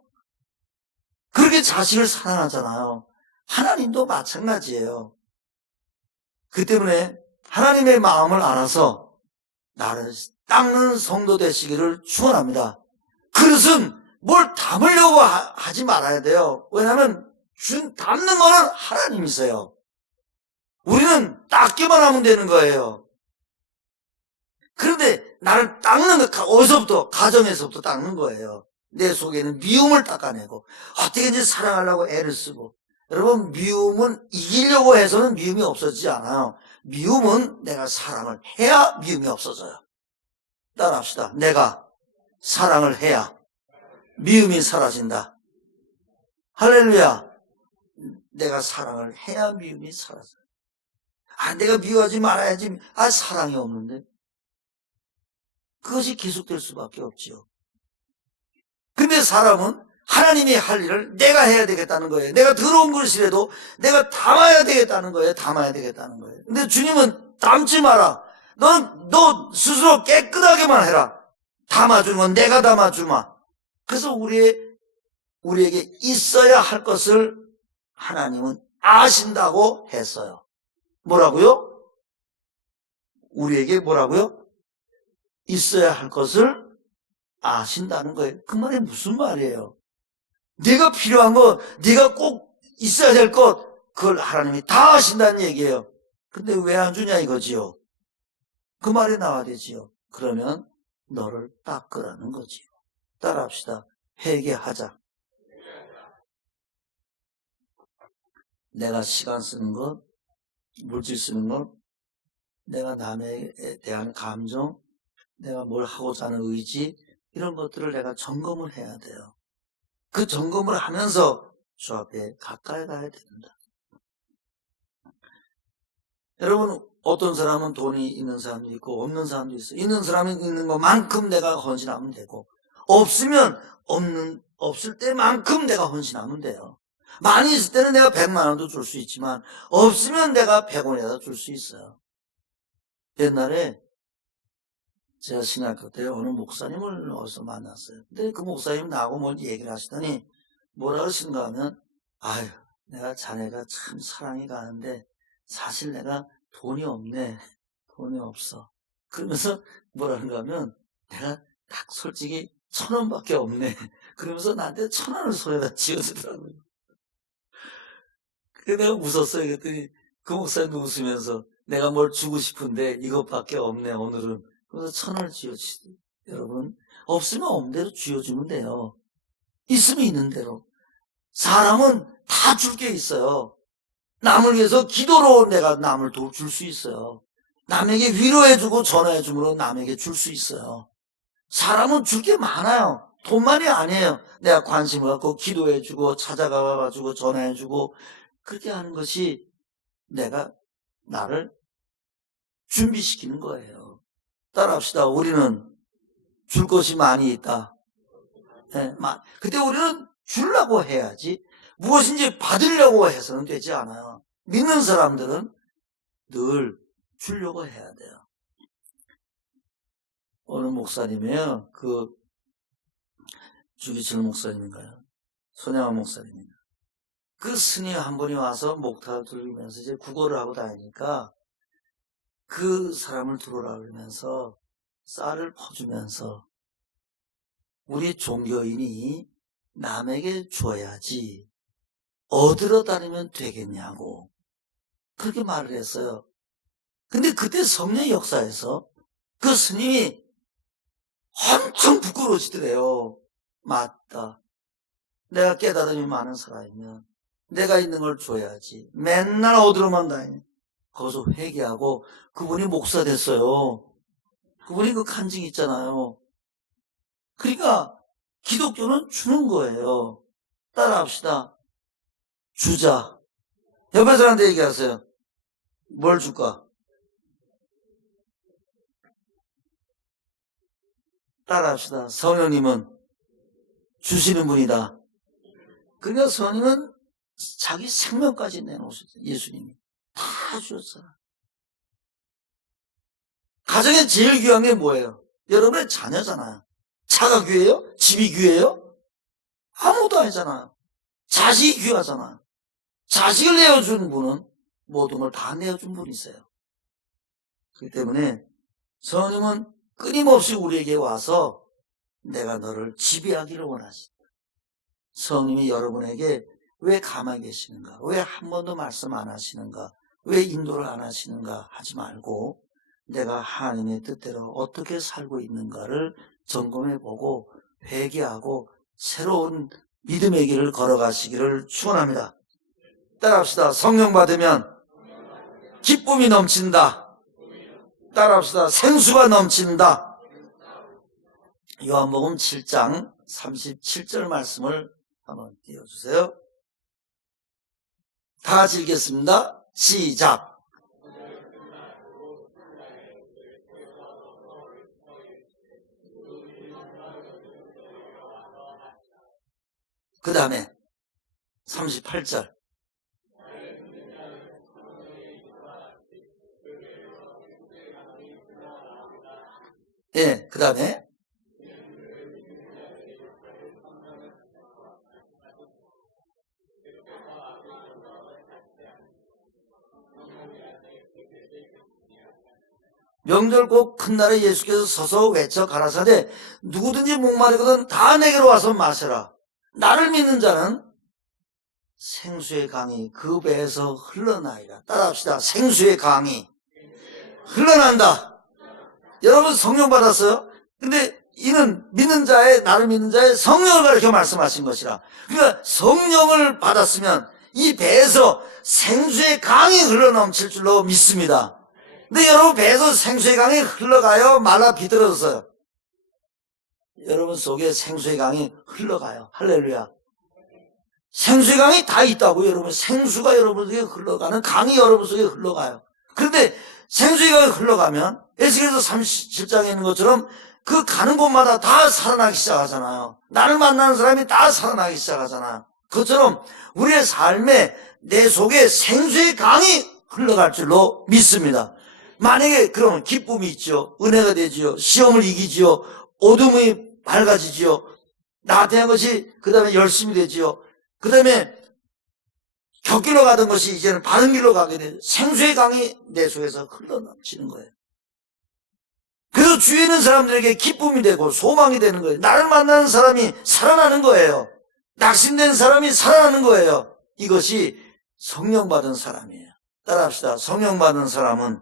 그렇게 자식을 사랑하잖아요. 하나님도 마찬가지예요. 그 때문에 하나님의 마음을 알아서 나를 닦는 성도 되시기를 축원합니다. 그릇은 뭘 담으려고 하지 말아야 돼요. 왜냐하면 담는 거는 하나님이세요. 우리는 닦기만 하면 되는 거예요. 그런데 나를 닦는 거 어디서부터? 가정에서부터 닦는 거예요. 내 속에는 미움을 닦아내고 어떻게든지 사랑하려고 애를 쓰고. 여러분, 미움은 이기려고 해서는 미움이 없어지지 않아요. 미움은 내가 사랑을 해야 미움이 없어져요. 따라합시다. 내가 사랑을 해야 미움이 사라진다. 할렐루야. 내가 사랑을 해야 미움이 사라져요. 내가 미워하지 말아야지. 사랑이 없는데. 그것이 계속될 수밖에 없지요. 근데 사람은 하나님이 할 일을 내가 해야 되겠다는 거예요. 내가 더러운 것이라도 내가 담아야 되겠다는 거예요. 담아야 되겠다는 거예요. 근데 주님은 담지 마라. 너 스스로 깨끗하게만 해라. 담아주는 건 내가 담아주마. 그래서 우리에게 있어야 할 것을 하나님은 아신다고 했어요. 뭐라고요? 우리에게 뭐라고요? 있어야 할 것을 아신다는 거예요. 그 말이 무슨 말이에요? 네가 필요한 거, 네가 꼭 있어야 될 것, 그걸 하나님이 다 아신다는 얘기예요. 근데 왜 안 주냐 이거지요. 그 말이 나와야 되지요. 그러면 너를 닦으라는 거지요. 따라합시다. 회개하자. 내가 시간 쓰는 것, 물질 쓰는 것, 내가 남에 대한 감정, 내가 뭘 하고자 하는 의지, 이런 것들을 내가 점검을 해야 돼요. 그 점검을 하면서 주 앞에 가까이 가야 됩니다. 여러분, 어떤 사람은 돈이 있는 사람도 있고 없는 사람도 있어요. 있는 사람이 있는 것만큼 내가 헌신하면 되고, 없으면 없을 때만큼 내가 헌신하면 돼요. 많이 있을 때는 내가 100만 원도 줄 수 있지만 없으면 내가 100원이라도 줄 수 있어요. 옛날에 제가 신학교 때 어느 목사님을 어디서 만났어요. 근데 그 목사님 나하고 뭘 얘기를 하시더니 뭐라 그러신가 하면, 아유, 내가 자네가 참 사랑이 가는데 사실 내가 돈이 없네. 돈이 없어. 그러면서 뭐라는가 하면, 내가 딱 솔직히 1,000원밖에 없네. 그러면서 나한테 1,000원을 손에다 쥐어주더라고요. 그래서 내가 웃었어요. 그랬더니 그 목사님도 웃으면서, 내가 뭘 주고 싶은데 이것밖에 없네 오늘은. 그래서 1,000원을 쥐어주시더라고요. 여러분, 없으면 없는 대로 쥐어주면 돼요. 있으면 있는 대로. 사람은 다 줄 게 있어요. 남을 위해서 기도로 내가 남을 줄 수 있어요. 남에게 위로해주고 전화해줌으로 남에게 줄 수 있어요. 사람은 줄 게 많아요. 돈만이 아니에요. 내가 관심을 갖고 기도해주고 찾아가가지고 전화해주고, 그렇게 하는 것이 내가 나를 준비시키는 거예요. 따라합시다. 우리는 줄 것이 많이 있다. 네, 그때 우리는 주려고 해야지 무엇인지 받으려고 해서는 되지 않아요. 믿는 사람들은 늘 주려고 해야 돼요. 어느 목사님이에요. 주기철 목사님인가요? 손양원 목사님인가요? 그 스님 한 분이 와서 목탁을 들으면서 이제 국어를 하고 다니니까 그 사람을 들어오라 그러면서 쌀을 퍼주면서, 우리 종교인이 남에게 줘야지 얻으러 다니면 되겠냐고 그렇게 말을 했어요. 근데 그때 성령 역사에서 그 스님이 엄청 부끄러워지더래요. 맞다. 내가 깨달음이 많은 사람이면 내가 있는 걸 줘야지. 맨날 얻으러만 다니네. 거기서 회개하고 그분이 목사 됐어요. 그분이 그 간증 있잖아요. 그러니까 기독교는 주는 거예요. 따라합시다. 주자. 옆에 사람한테 얘기하세요. 뭘 줄까? 따라합시다. 성령님은 주시는 분이다. 그러니까 성령님은 자기 생명까지 내놓으셨어요. 예수님이 다 주셨어요. 가정에 제일 귀한 게 뭐예요? 여러분의 자녀잖아요. 차가 귀해요? 집이 귀해요? 아무것도 아니잖아요. 자식이 귀하잖아요. 자식을 내어준 분은 모든 걸 다 내어준 분이세요. 그렇기 때문에 성령님은 끊임없이 우리에게 와서 내가 너를 지배하기를 원하신다. 성령님이 여러분에게 왜 가만히 계시는가? 왜 한 번도 말씀 안 하시는가? 왜 인도를 안 하시는가? 하지 말고 내가 하나님의 뜻대로 어떻게 살고 있는가를 점검해보고 회개하고 새로운 믿음의 길을 걸어가시기를 축원합니다. 따라합시다. 성령 받으면 기쁨이 넘친다. 따라합시다. 생수가 넘친다. 요한복음 7장 37절 말씀을 한번 띄워주세요. 다 같이 읽겠습니다. 시작. 그 다음에 38절. 예, 그 다음에 명절 꼭 큰 날에 예수께서 서서 외쳐 가라사대 누구든지 목마르거든 다 내게로 와서 마셔라. 나를 믿는 자는 생수의 강이 그 배에서 흘러나이라. 따라합시다. 생수의 강이 흘러난다. 여러분 성령 받았어요? 근데 이는 믿는 자의, 나를 믿는 자의 성령을 가리켜 말씀하신 것이라. 그러니까 성령을 받았으면 이 배에서 생수의 강이 흘러넘칠 줄로 믿습니다. 근데 여러분 배에서 생수의 강이 흘러가요? 말라 비틀어져요? 여러분 속에 생수의 강이 흘러가요. 할렐루야. 생수의 강이 다 있다고요, 여러분. 생수가 여러분 속에 흘러가는 강이 여러분 속에 흘러가요. 그런데 생수의 강이 흘러가면 에스겔서 37장에 있는 것처럼 그 가는 곳마다 다 살아나기 시작하잖아요. 나를 만나는 사람이 다 살아나기 시작하잖아요. 그것처럼 우리의 삶에 내 속에 생수의 강이 흘러갈 줄로 믿습니다. 만약에 그러면 기쁨이 있죠. 은혜가 되지요. 시험을 이기지요. 어둠이 밝아지지요. 나태한 것이 그 다음에 열심히 되지요. 그 다음에 곁길로 가던 것이 이제는 바른 길로 가게 되죠. 생수의 강이 내 속에서 흘러넘치는 거예요. 그래서 주위에 있는 사람들에게 기쁨이 되고 소망이 되는 거예요. 나를 만나는 사람이 살아나는 거예요. 낙심된 사람이 살아나는 거예요. 이것이 성령 받은 사람이에요. 따라합시다. 성령 받은 사람은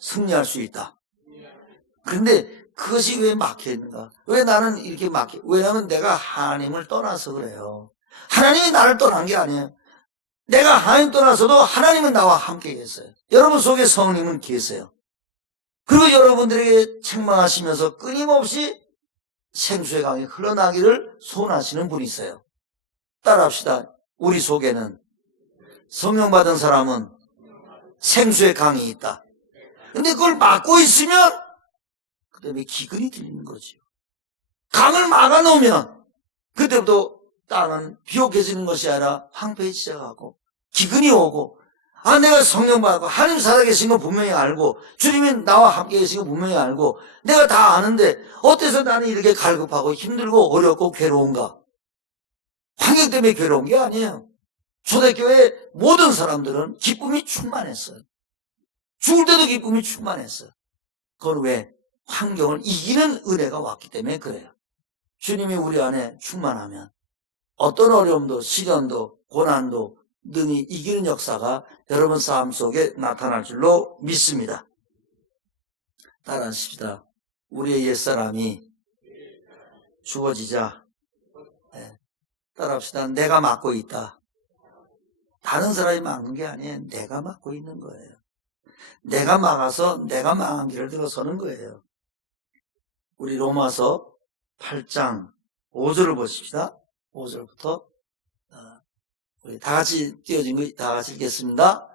승리할 수 있다. 그런데 그것이 왜 막혀 있는가? 왜 나는 이렇게 막혀? 왜냐하면 내가 하나님을 떠나서 그래요. 하나님이 나를 떠난 게 아니에요. 내가 하나님 떠나서도 하나님은 나와 함께 계세요. 여러분 속에 성령님은 계세요. 그리고 여러분들에게 책망하시면서 끊임없이 생수의 강이 흘러나기를 소원하시는 분이 있어요. 따라합시다. 우리 속에는 성령 받은 사람은 생수의 강이 있다. 근데 그걸 막고 있으면 그 다음에 기근이 들리는 거죠. 강을 막아놓으면 그때부터 땅은 비옥해지는 것이 아니라 황폐해지기 시작하고 기근이 오고 내가 성령 받고 하나님 살아계신 거 분명히 알고 주님이 나와 함께 계신 거 분명히 알고 내가 다 아는데 어때서 나는 이렇게 갈급하고 힘들고 어렵고 괴로운가? 환경 때문에 괴로운 게 아니에요. 초대교회 모든 사람들은 기쁨이 충만했어요. 죽을 때도 기쁨이 충만했어요. 그건 왜? 환경을 이기는 은혜가 왔기 때문에 그래요. 주님이 우리 안에 충만하면 어떤 어려움도 시련도 고난도 능히 이기는 역사가 여러분 삶 속에 나타날 줄로 믿습니다. 따라하십시다. 우리의 옛사람이 죽어지자. 따라합시다. 내가 맡고 있다. 다른 사람이 막는 게 아니에요. 내가 맡고 있는 거예요. 내가 막아서 내가 망한 길을 들어서는 거예요. 우리 로마서 8장 5절을 보십시다. 5절부터 우리 다 같이 띄어진 거 다 같이 읽겠습니다.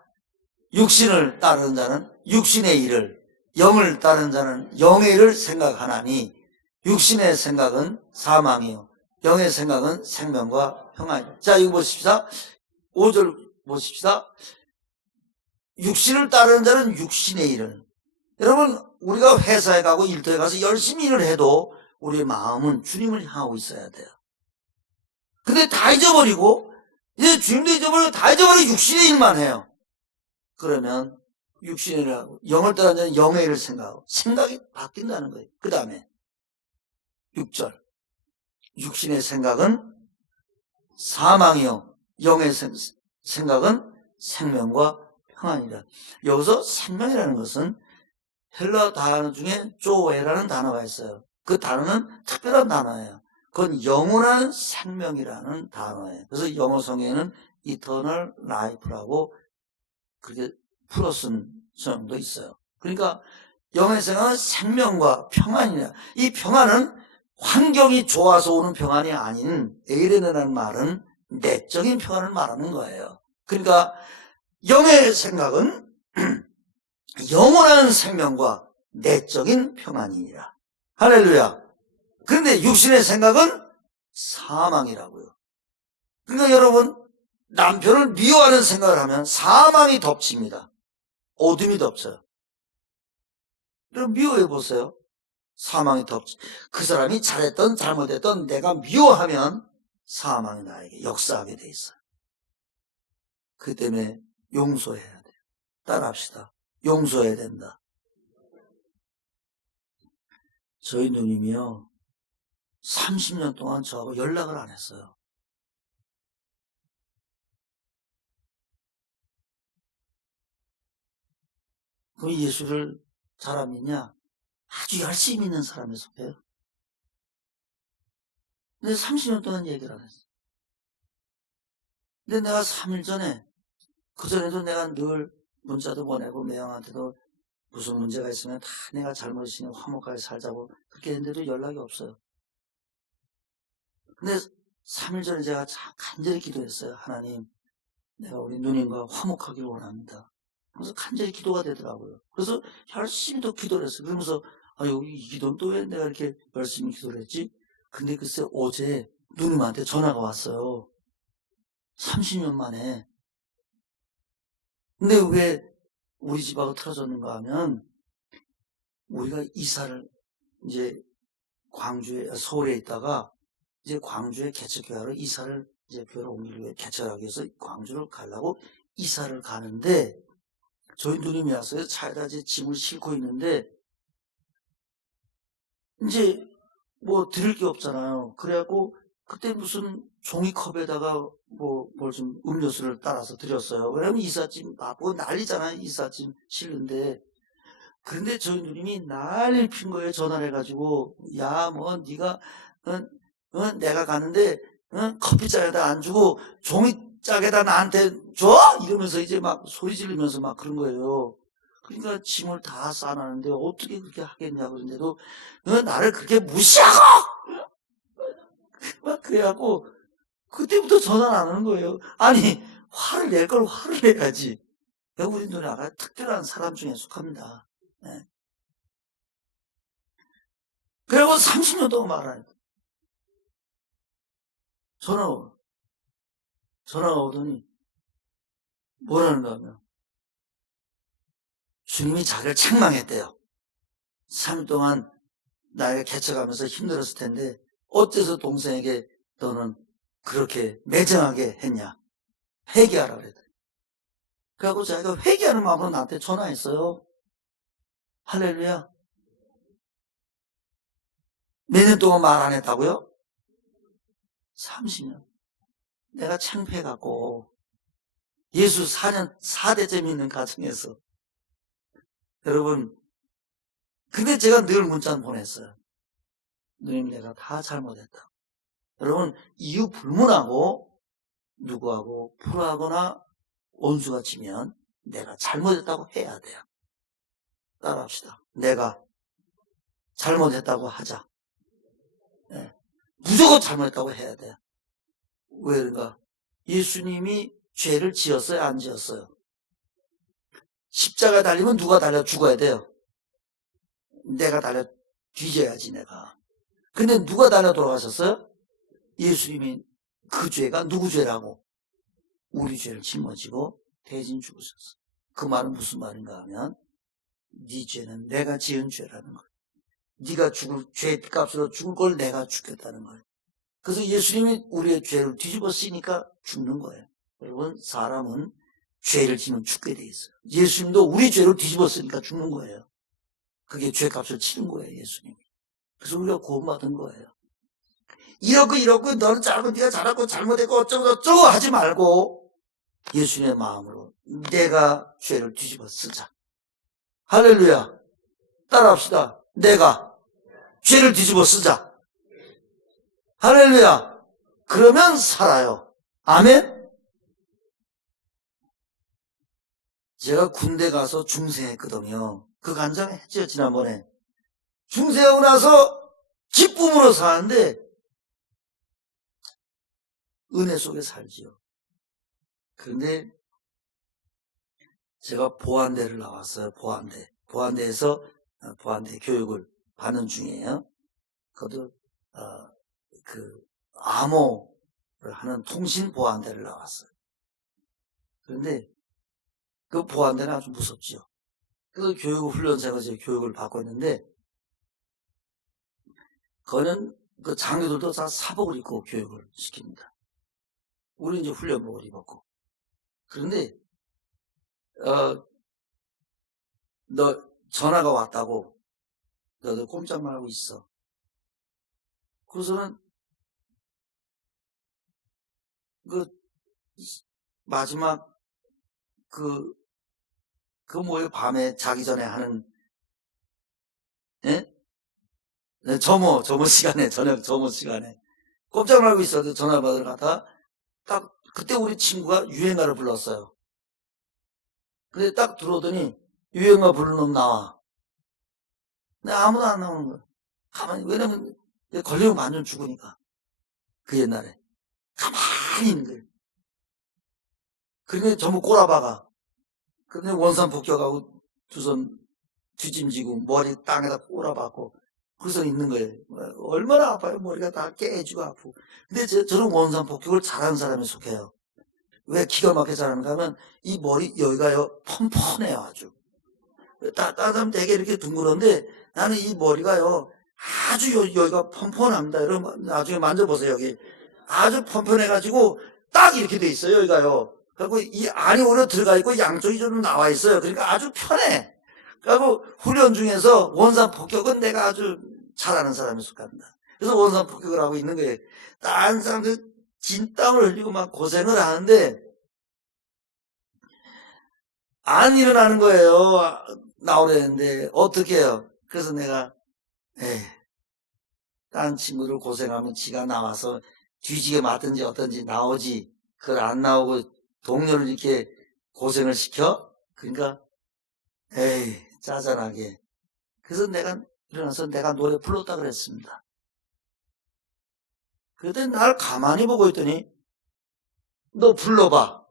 육신을 따르는 자는 육신의 일을, 영을 따르는 자는 영의 일을 생각하나니 육신의 생각은 사망이요 영의 생각은 생명과 평안이요. 자, 이거 보십시다. 5절 보십시다. 육신을 따르는 자는 육신의 일을. 여러분, 우리가 회사에 가고 일터에 가서 열심히 일을 해도 우리의 마음은 주님을 향하고 있어야 돼요. 근데 다 잊어버리고 이제 주님도 잊어버리고 다 잊어버리고 육신의 일만 해요. 그러면 육신의 일을 하고 영을 따르는 자는 영의 일을 생각하고 생각이 바뀐다는 거예요. 그 다음에 6절 육신의 생각은 사망이요 영의 생각은 생명과 평안이라. 여기서 생명이라는 것은 헬라 단어 중에 조에라는 단어가 있어요. 그 단어는 특별한 단어예요. 그건 영원한 생명이라는 단어예요. 그래서 영어 성경에는 eternal life라고 그렇게 풀어 쓴 성경도 있어요. 그러니까 영의 생각은 생명과 평안이냐. 이 평안은 환경이 좋아서 오는 평안이 아닌 에이레네라는 말은 내적인 평안을 말하는 거예요. 그러니까 영의 생각은 영원한 생명과 내적인 평안이니라. 할렐루야. 그런데 육신의 생각은 사망이라고요. 그러니까 여러분, 남편을 미워하는 생각을 하면 사망이 덮칩니다. 어둠이 덮쳐요. 여러분 미워해 보세요. 사망이 덮치. 그 사람이 잘했던 잘못했던 내가 미워하면 사망이 나에게 역사하게 돼 있어요. 그 때문에 용서해야 돼요. 따라합시다. 용서해야 된다. 저희 누님이요 30년 동안 저하고 연락을 안 했어요. 그럼 예수를 잘 안 믿냐? 아주 열심히 믿는 사람에 속해요. 근데 30년 동안 얘기를 안 했어. 근데 내가 3일 전에, 그전에도 내가 늘 문자도 보내고 매형한테도 무슨 문제가 있으면 다 내가 잘못이니 화목하게 살자고 그렇게 했는데도 연락이 없어요. 근데 3일 전에 제가 간절히 기도했어요. 하나님, 내가 우리 누님과 화목하기를 원합니다. 그래서 간절히 기도가 되더라고요. 그래서 열심히 또 기도를 했어요. 그러면서 아유, 이 기도는 또 왜 내가 이렇게 열심히 기도를 했지? 근데 글쎄 어제 누님한테 전화가 왔어요. 30년 만에. 근데 왜 우리 집하고 틀어졌는가 하면 우리가 이사를 이제 서울에 있다가 이제 광주에 개척교회로 이사를 이제 교회를 옮기기 위해 개척하기 위해서 광주를 가려고 이사를 가는데 저희 누님이 왔어요. 차에다 이제 짐을 싣고 있는데 이제 뭐 드릴 게 없잖아요. 그래갖고 그때 무슨 종이컵에다가 뭘 좀 음료수를 따라서 드렸어요. 왜냐면 이삿짐 바쁘고 난리잖아요. 이삿짐 실는데. 그런데 저희 누님이 난리를 핀 거예요. 전화를 해가지고 야 뭐 네가 내가 가는데 커피잔에다 안 주고 종이짝에다 나한테 줘? 이러면서 이제 막 소리 지르면서 막 그런 거예요. 그러니까 짐을 다 싸놨는데 어떻게 그렇게 하겠냐 그런데도 나를 그렇게 무시하고 막 그래갖고 그때부터 전화를 안 하는 거예요. 아니 화를 낼 걸 화를 내야지. 우리 누나가 특별한 사람 중에 속합니다. 네. 그리고 30년 동안 말하니까 전화가 오더니 뭐라는가 하면 주님이 자기를 책망했대요. 3일 동안 나에게 개척하면서 힘들었을 텐데 어째서 동생에게 너는 그렇게 매정하게 했냐. 회개하라 그랬더니. 그래갖고 자기가 회개하는 마음으로 나한테 전화했어요. 할렐루야. 몇 년 동안 말 안 했다고요? 30년. 내가 창피해갖고 예수 4대째 믿는 가정에서 여러분 근데 제가 늘 문자는 보냈어요. 누님 내가 다 잘못했다. 여러분 이유 불문하고 누구하고 풀어하거나 원수가 치면 내가 잘못했다고 해야 돼요. 따라합시다. 내가 잘못했다고 하자. 네. 무조건 잘못했다고 해야 돼요. 왜 그런가? 예수님이 죄를 지었어요? 안 지었어요? 십자가 달리면 누가 달려 죽어야 돼요? 내가 달려 뒤져야지 내가. 근데 누가 달려 돌아가셨어요? 예수님이 그 죄가 누구 죄라고? 우리 죄를 짊어지고 대신 죽으셨어. 그 말은 무슨 말인가 하면 네 죄는 내가 지은 죄라는 거예요. 네가 죽을 죄값으로 죽을 걸 내가 죽겠다는 거예요. 그래서 예수님이 우리의 죄를 뒤집어 쓰니까 죽는 거예요. 여러분 사람은 죄를 지면 죽게 돼 있어요. 예수님도 우리 죄를 뒤집어 쓰니까 죽는 거예요. 그게 죄값을 치는 거예요. 예수님이. 그래서 우리가 구원받은 거예요. 이렇고 너는 잘하고 네가 잘하고 잘못했고 어쩌고 하지 말고 예수님의 마음으로 내가 죄를 뒤집어 쓰자. 할렐루야. 따라합시다. 내가 죄를 뒤집어 쓰자. 할렐루야. 그러면 살아요. 아멘. 제가 군대 가서 중생했거든요. 그 간증했죠 지난번에. 중생하고 나서 기쁨으로 사는데 은혜 속에 살지요. 그런데 제가 보안대를 나왔어요. 보안대에서 보안대 교육을 받는 중이에요. 그것도 그 암호를 하는 통신 보안대를 나왔어요. 그런데 그 보안대는 아주 무섭죠. 그래서 교육훈련사가 제 교육을 받고 있는데 그거는 그 장교들도 다 사복을 입고 교육을 시킵니다. 우리 이제 훈련복을 입었고. 그런데 너 전화가 왔다고 너도 꼼짝만 하고 있어. 그래서는 그 마지막 그 뭐예요? 밤에 자기 전에 하는 예? 점호 시간에 저녁 점호 시간에 꼼짝 말고 있어도 전화 받으러 가다가 딱 그때 우리 친구가 유행가를 불렀어요. 근데 딱 들어오더니 유행가 부르는 놈 나와. 근데 아무도 안 나오는 거야. 가만히, 왜냐면 걸리면 완전 죽으니까. 그 옛날에. 가만히 있는 거예요. 그러니까 전부 꼬라박아. 근데 원산 복격하고 두 손 뒤짐지고 머리 땅에다 꼬라박고 그래서 있는 거예요. 얼마나 아파요. 머리가 다 깨지고 아프고. 근데 저는 원산 복격을 잘하는 사람에 속해요. 왜 기가 막히게 잘하는가 하면 이 머리 여기가요 펀펀해요. 아주 다른 사람 되게 이렇게 둥그런데 나는 이 머리가요 아주 여기가 펀펀합니다. 여러분 나중에 만져보세요. 여기 아주 펀펀해가지고 딱 이렇게 돼 있어요. 여기가요. 그리고 이 안이 오려 들어가 있고 양쪽이 좀 나와 있어요. 그러니까 아주 편해. 그리고 훈련 중에서 원산 폭격은 내가 아주 잘하는 사람에 속합니다. 그래서 원산 폭격을 하고 있는 거예요. 다른 사람들 진땀을 흘리고 막 고생을 하는데 안 일어나는 거예요. 나오려는데 어떻게 해요? 그래서 내가 다른 친구들 고생하면 지가 나와서 뒤지게 맞든지 어떤지 나오지. 그걸 안 나오고 동료를 이렇게 고생을 시켜? 그러니까 짜잔하게. 그래서 내가 일어나서 내가 노래 불렀다 그랬습니다. 그랬더니 날 가만히 보고 있더니 너 불러봐.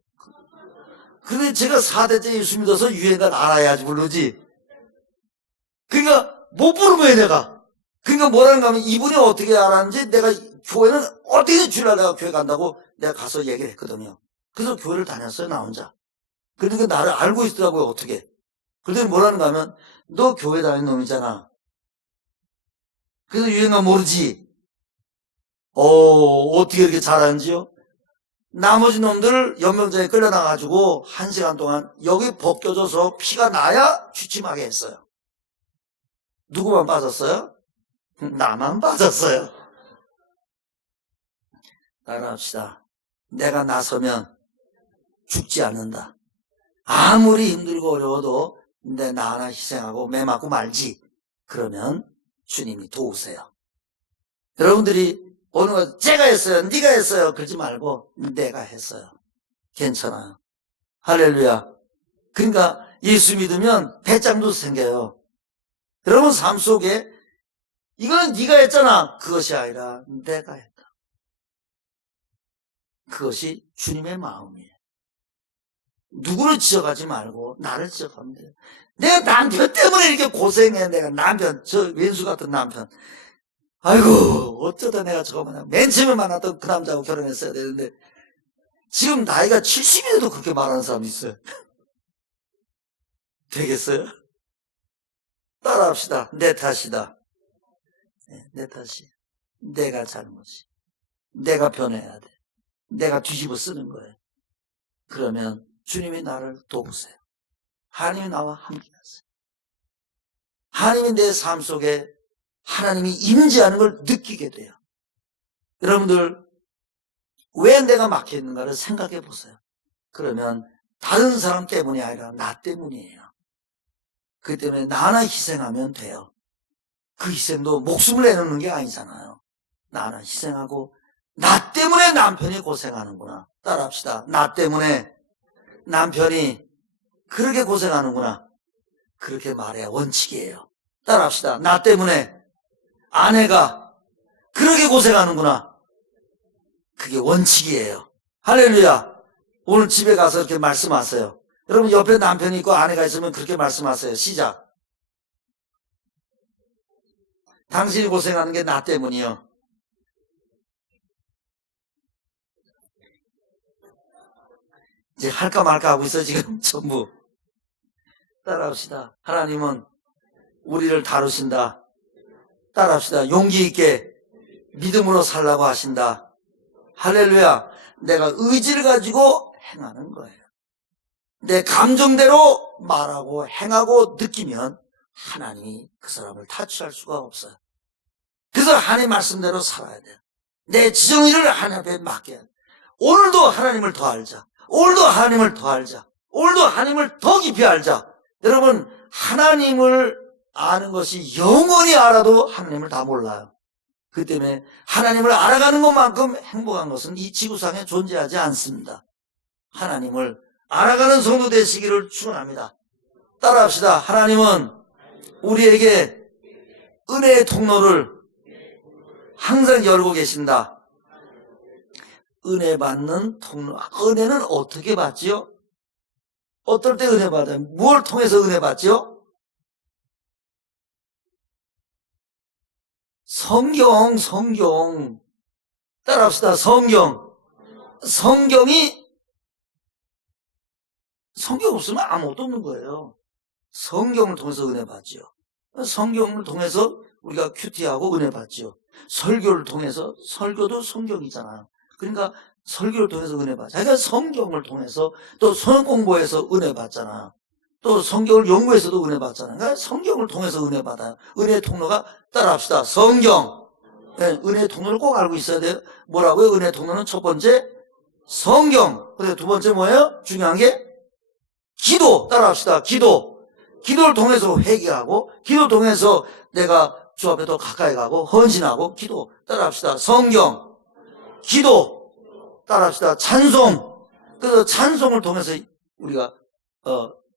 근데 제가 4대째 예수 믿어서 유행가 알아야지 부르지. 그러니까 못 부르면 내가. 그러니까 뭐라는가 하면 이분이 어떻게 알았는지 내가 교회는 어떻게든 주일날 내가 교회 간다고 내가 가서 얘기를 했거든요. 그래서 교회를 다녔어요, 나 혼자. 그러니까 나를 알고 있더라고요, 어떻게. 그랬더니 뭐라는가 하면 너 교회 다니는 놈이잖아. 그래서 유행가 모르지. 어떻게 이렇게 잘하는지요? 나머지 놈들 연명장에 끌려나가지고 1시간 동안 여기 벗겨져서 피가 나야 취침하게 했어요. 누구만 빠졌어요? 나만 빠졌어요. 따라합시다. 내가 나서면 죽지 않는다. 아무리 힘들고 어려워도 나 하나 희생하고 매 맞고 말지. 그러면 주님이 도우세요. 여러분들이 어느 거 제가 했어요. 네가 했어요. 그러지 말고 내가 했어요. 괜찮아요. 할렐루야. 그러니까 예수 믿으면 배짱도 생겨요. 여러분 삶 속에 이거는 네가 했잖아. 그것이 아니라 내가 했다. 그것이 주님의 마음이에요. 누구를 지적하지 말고 나를 지적하면 돼요. 내가 남편 때문에 이렇게 고생해. 내가 남편, 저 왼수 같은 남편. 아이고 어쩌다 내가 저거 맨 처음에 만났던 그 남자하고 결혼했어야 되는데 지금 나이가 70인데도 그렇게 말하는 사람이 있어요. 되겠어요? 따라합시다. 내 탓이다. 내 탓이. 내가 잘못이. 내가 변해야 돼. 내가 뒤집어 쓰는 거예요. 그러면 주님이 나를 도우세요. 하나님이 나와 함께 하세요. 하나님이 내 삶 속에 하나님이 임재하는 걸 느끼게 돼요. 여러분들 왜 내가 막혀있는가를 생각해 보세요. 그러면 다른 사람 때문이 아니라 나 때문이에요. 그렇기 때문에 나 하나 희생하면 돼요. 그 희생도 목숨을 내놓는 게 아니잖아요. 나 하나 희생하고 나 때문에 남편이 고생하는구나. 따라합시다. 나 때문에 남편이 그렇게 고생하는구나. 그렇게 말해야 원칙이에요. 따라합시다. 나 때문에 아내가 그렇게 고생하는구나. 그게 원칙이에요. 할렐루야. 오늘 집에 가서 이렇게 말씀하세요. 여러분 옆에 남편이 있고 아내가 있으면 그렇게 말씀하세요. 시작. 당신이 고생하는 게 나 때문이요. 이제 할까 말까 하고 있어 지금 전부. 따라합시다. 하나님은 우리를 다루신다. 따라합시다. 용기 있게 믿음으로 살라고 하신다. 할렐루야. 내가 의지를 가지고 행하는 거예요. 내 감정대로 말하고 행하고 느끼면 하나님이 그 사람을 타치할 수가 없어요. 그래서 하나님 말씀대로 살아야 돼요. 내 지정의를 하나님 앞에 맡겨야 돼요. 오늘도 하나님을 더 알자. 오늘도 하나님을 더 알자. 오늘도 하나님을 더 깊이 알자. 여러분 하나님을 아는 것이 영원히 알아도 하나님을 다 몰라요. 그렇기 때문에 하나님을 알아가는 것만큼 행복한 것은 이 지구상에 존재하지 않습니다. 하나님을 알아가는 성도 되시기를 축원합니다. 따라합시다. 하나님은 우리에게 은혜의 통로를 항상 열고 계신다. 은혜 받는 통로. 은혜는 어떻게 받지요? 어떨 때 은혜 받아요? 무엇을 통해서 은혜 받지요? 성경. 따라합시다. 성경 없으면 아무것도 없는 거예요. 성경을 통해서 은혜 받지요. 성경을 통해서 우리가 큐티하고 은혜 받지요. 설교를 통해서, 설교도 성경이잖아요. 그러니까 설교를 통해서 은혜 받죠. 그러니까 성경을 통해서 또 성경 공부해서 은혜 받잖아요. 또 성경을 연구해서도 은혜 받잖아요. 그러니까 성경을 통해서 은혜 받아요. 은혜의 통로가 따라합시다. 성경. 네, 은혜의 통로를 꼭 알고 있어야 돼요. 뭐라고요? 은혜의 통로는 첫 번째 성경. 그리고 두 번째 뭐예요? 중요한 게 기도. 따라합시다. 기도를 통해서 회개하고, 기도 통해서 내가 주 앞에 더 가까이 가고 헌신하고, 기도. 따라합시다. 성경, 기도. 따라합시다. 찬송. 그래서 찬송을 통해서 우리가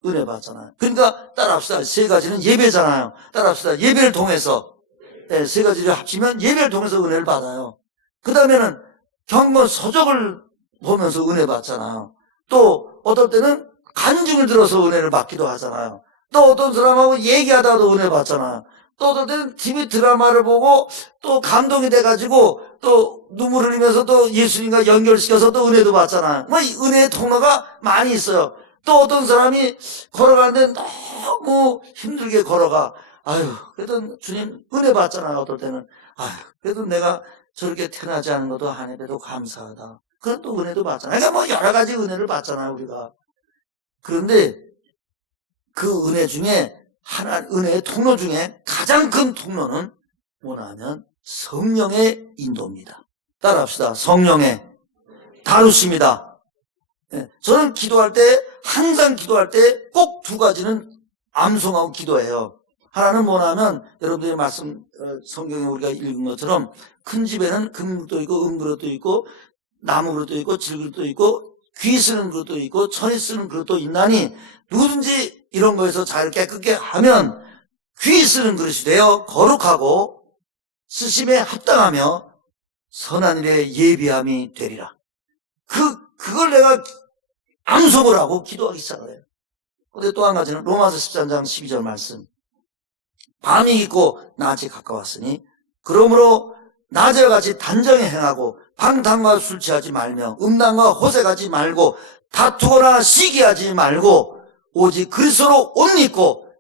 은혜 받잖아요. 그러니까 따라합시다. 세 가지는 예배잖아요. 따라합시다. 예배를 통해서, 네, 세 가지를 합치면 예배를 통해서 은혜를 받아요. 그 다음에는 경건 서적을 보면서 은혜 받잖아요. 또 어떨 때는 간증을 들어서 은혜를 받기도 하잖아요. 또 어떤 사람하고 얘기하다가도 은혜 받잖아요. 또 어떨 때는 TV 드라마를 보고 또 감동이 돼가지고 또 눈물 흘리면서 또 예수님과 연결시켜서 또 은혜도 받잖아요. 뭐 은혜의 통로가 많이 있어요. 또 어떤 사람이 걸어가는데 너무 힘들게 걸어가. 아유, 그래도 주님 은혜 받잖아요. 어떨 때는 아유, 그래도 내가 저렇게 태어나지 않은 것도 하나님께도 감사하다. 그런 또 은혜도 받잖아요. 그러니까 뭐 여러 가지 은혜를 받잖아요, 우리가. 그런데 그 은혜 중에 은혜의 통로 중에 가장 큰 통로는 뭐냐면 성령의 인도입니다. 따라합시다. 성령의 다루십니다. 네, 저는 기도할 때, 항상 기도할 때 꼭 두 가지는 암송하고 기도해요. 하나는 뭐냐면 여러분들이 성경에 우리가 읽은 것처럼 큰 집에는 금그릇도 있고 은그릇도 있고 나무 그릇도 있고 질그릇도 있고 귀 쓰는 그릇도 있고 천이 쓰는 그릇도 있나니 누구든지 이런 거에서 잘 깨끗게 하면 귀 쓰는 그릇이 되어 거룩하고 쓰심에 합당하며 선한 일에 예비함이 되리라. 그걸 내가 암송을 하고 기도하기 시작을 해요. 근데 또 한 가지는 로마서 13장 12절 말씀. 밤이 깊고 낮이 가까웠으니 그러므로 낮에와 같이 단정히 행하고 방탕과 술 취하지 말며 음란과 호색하지 말고 다투거나 시기하지 말고 오직 그리스도로 옷 입고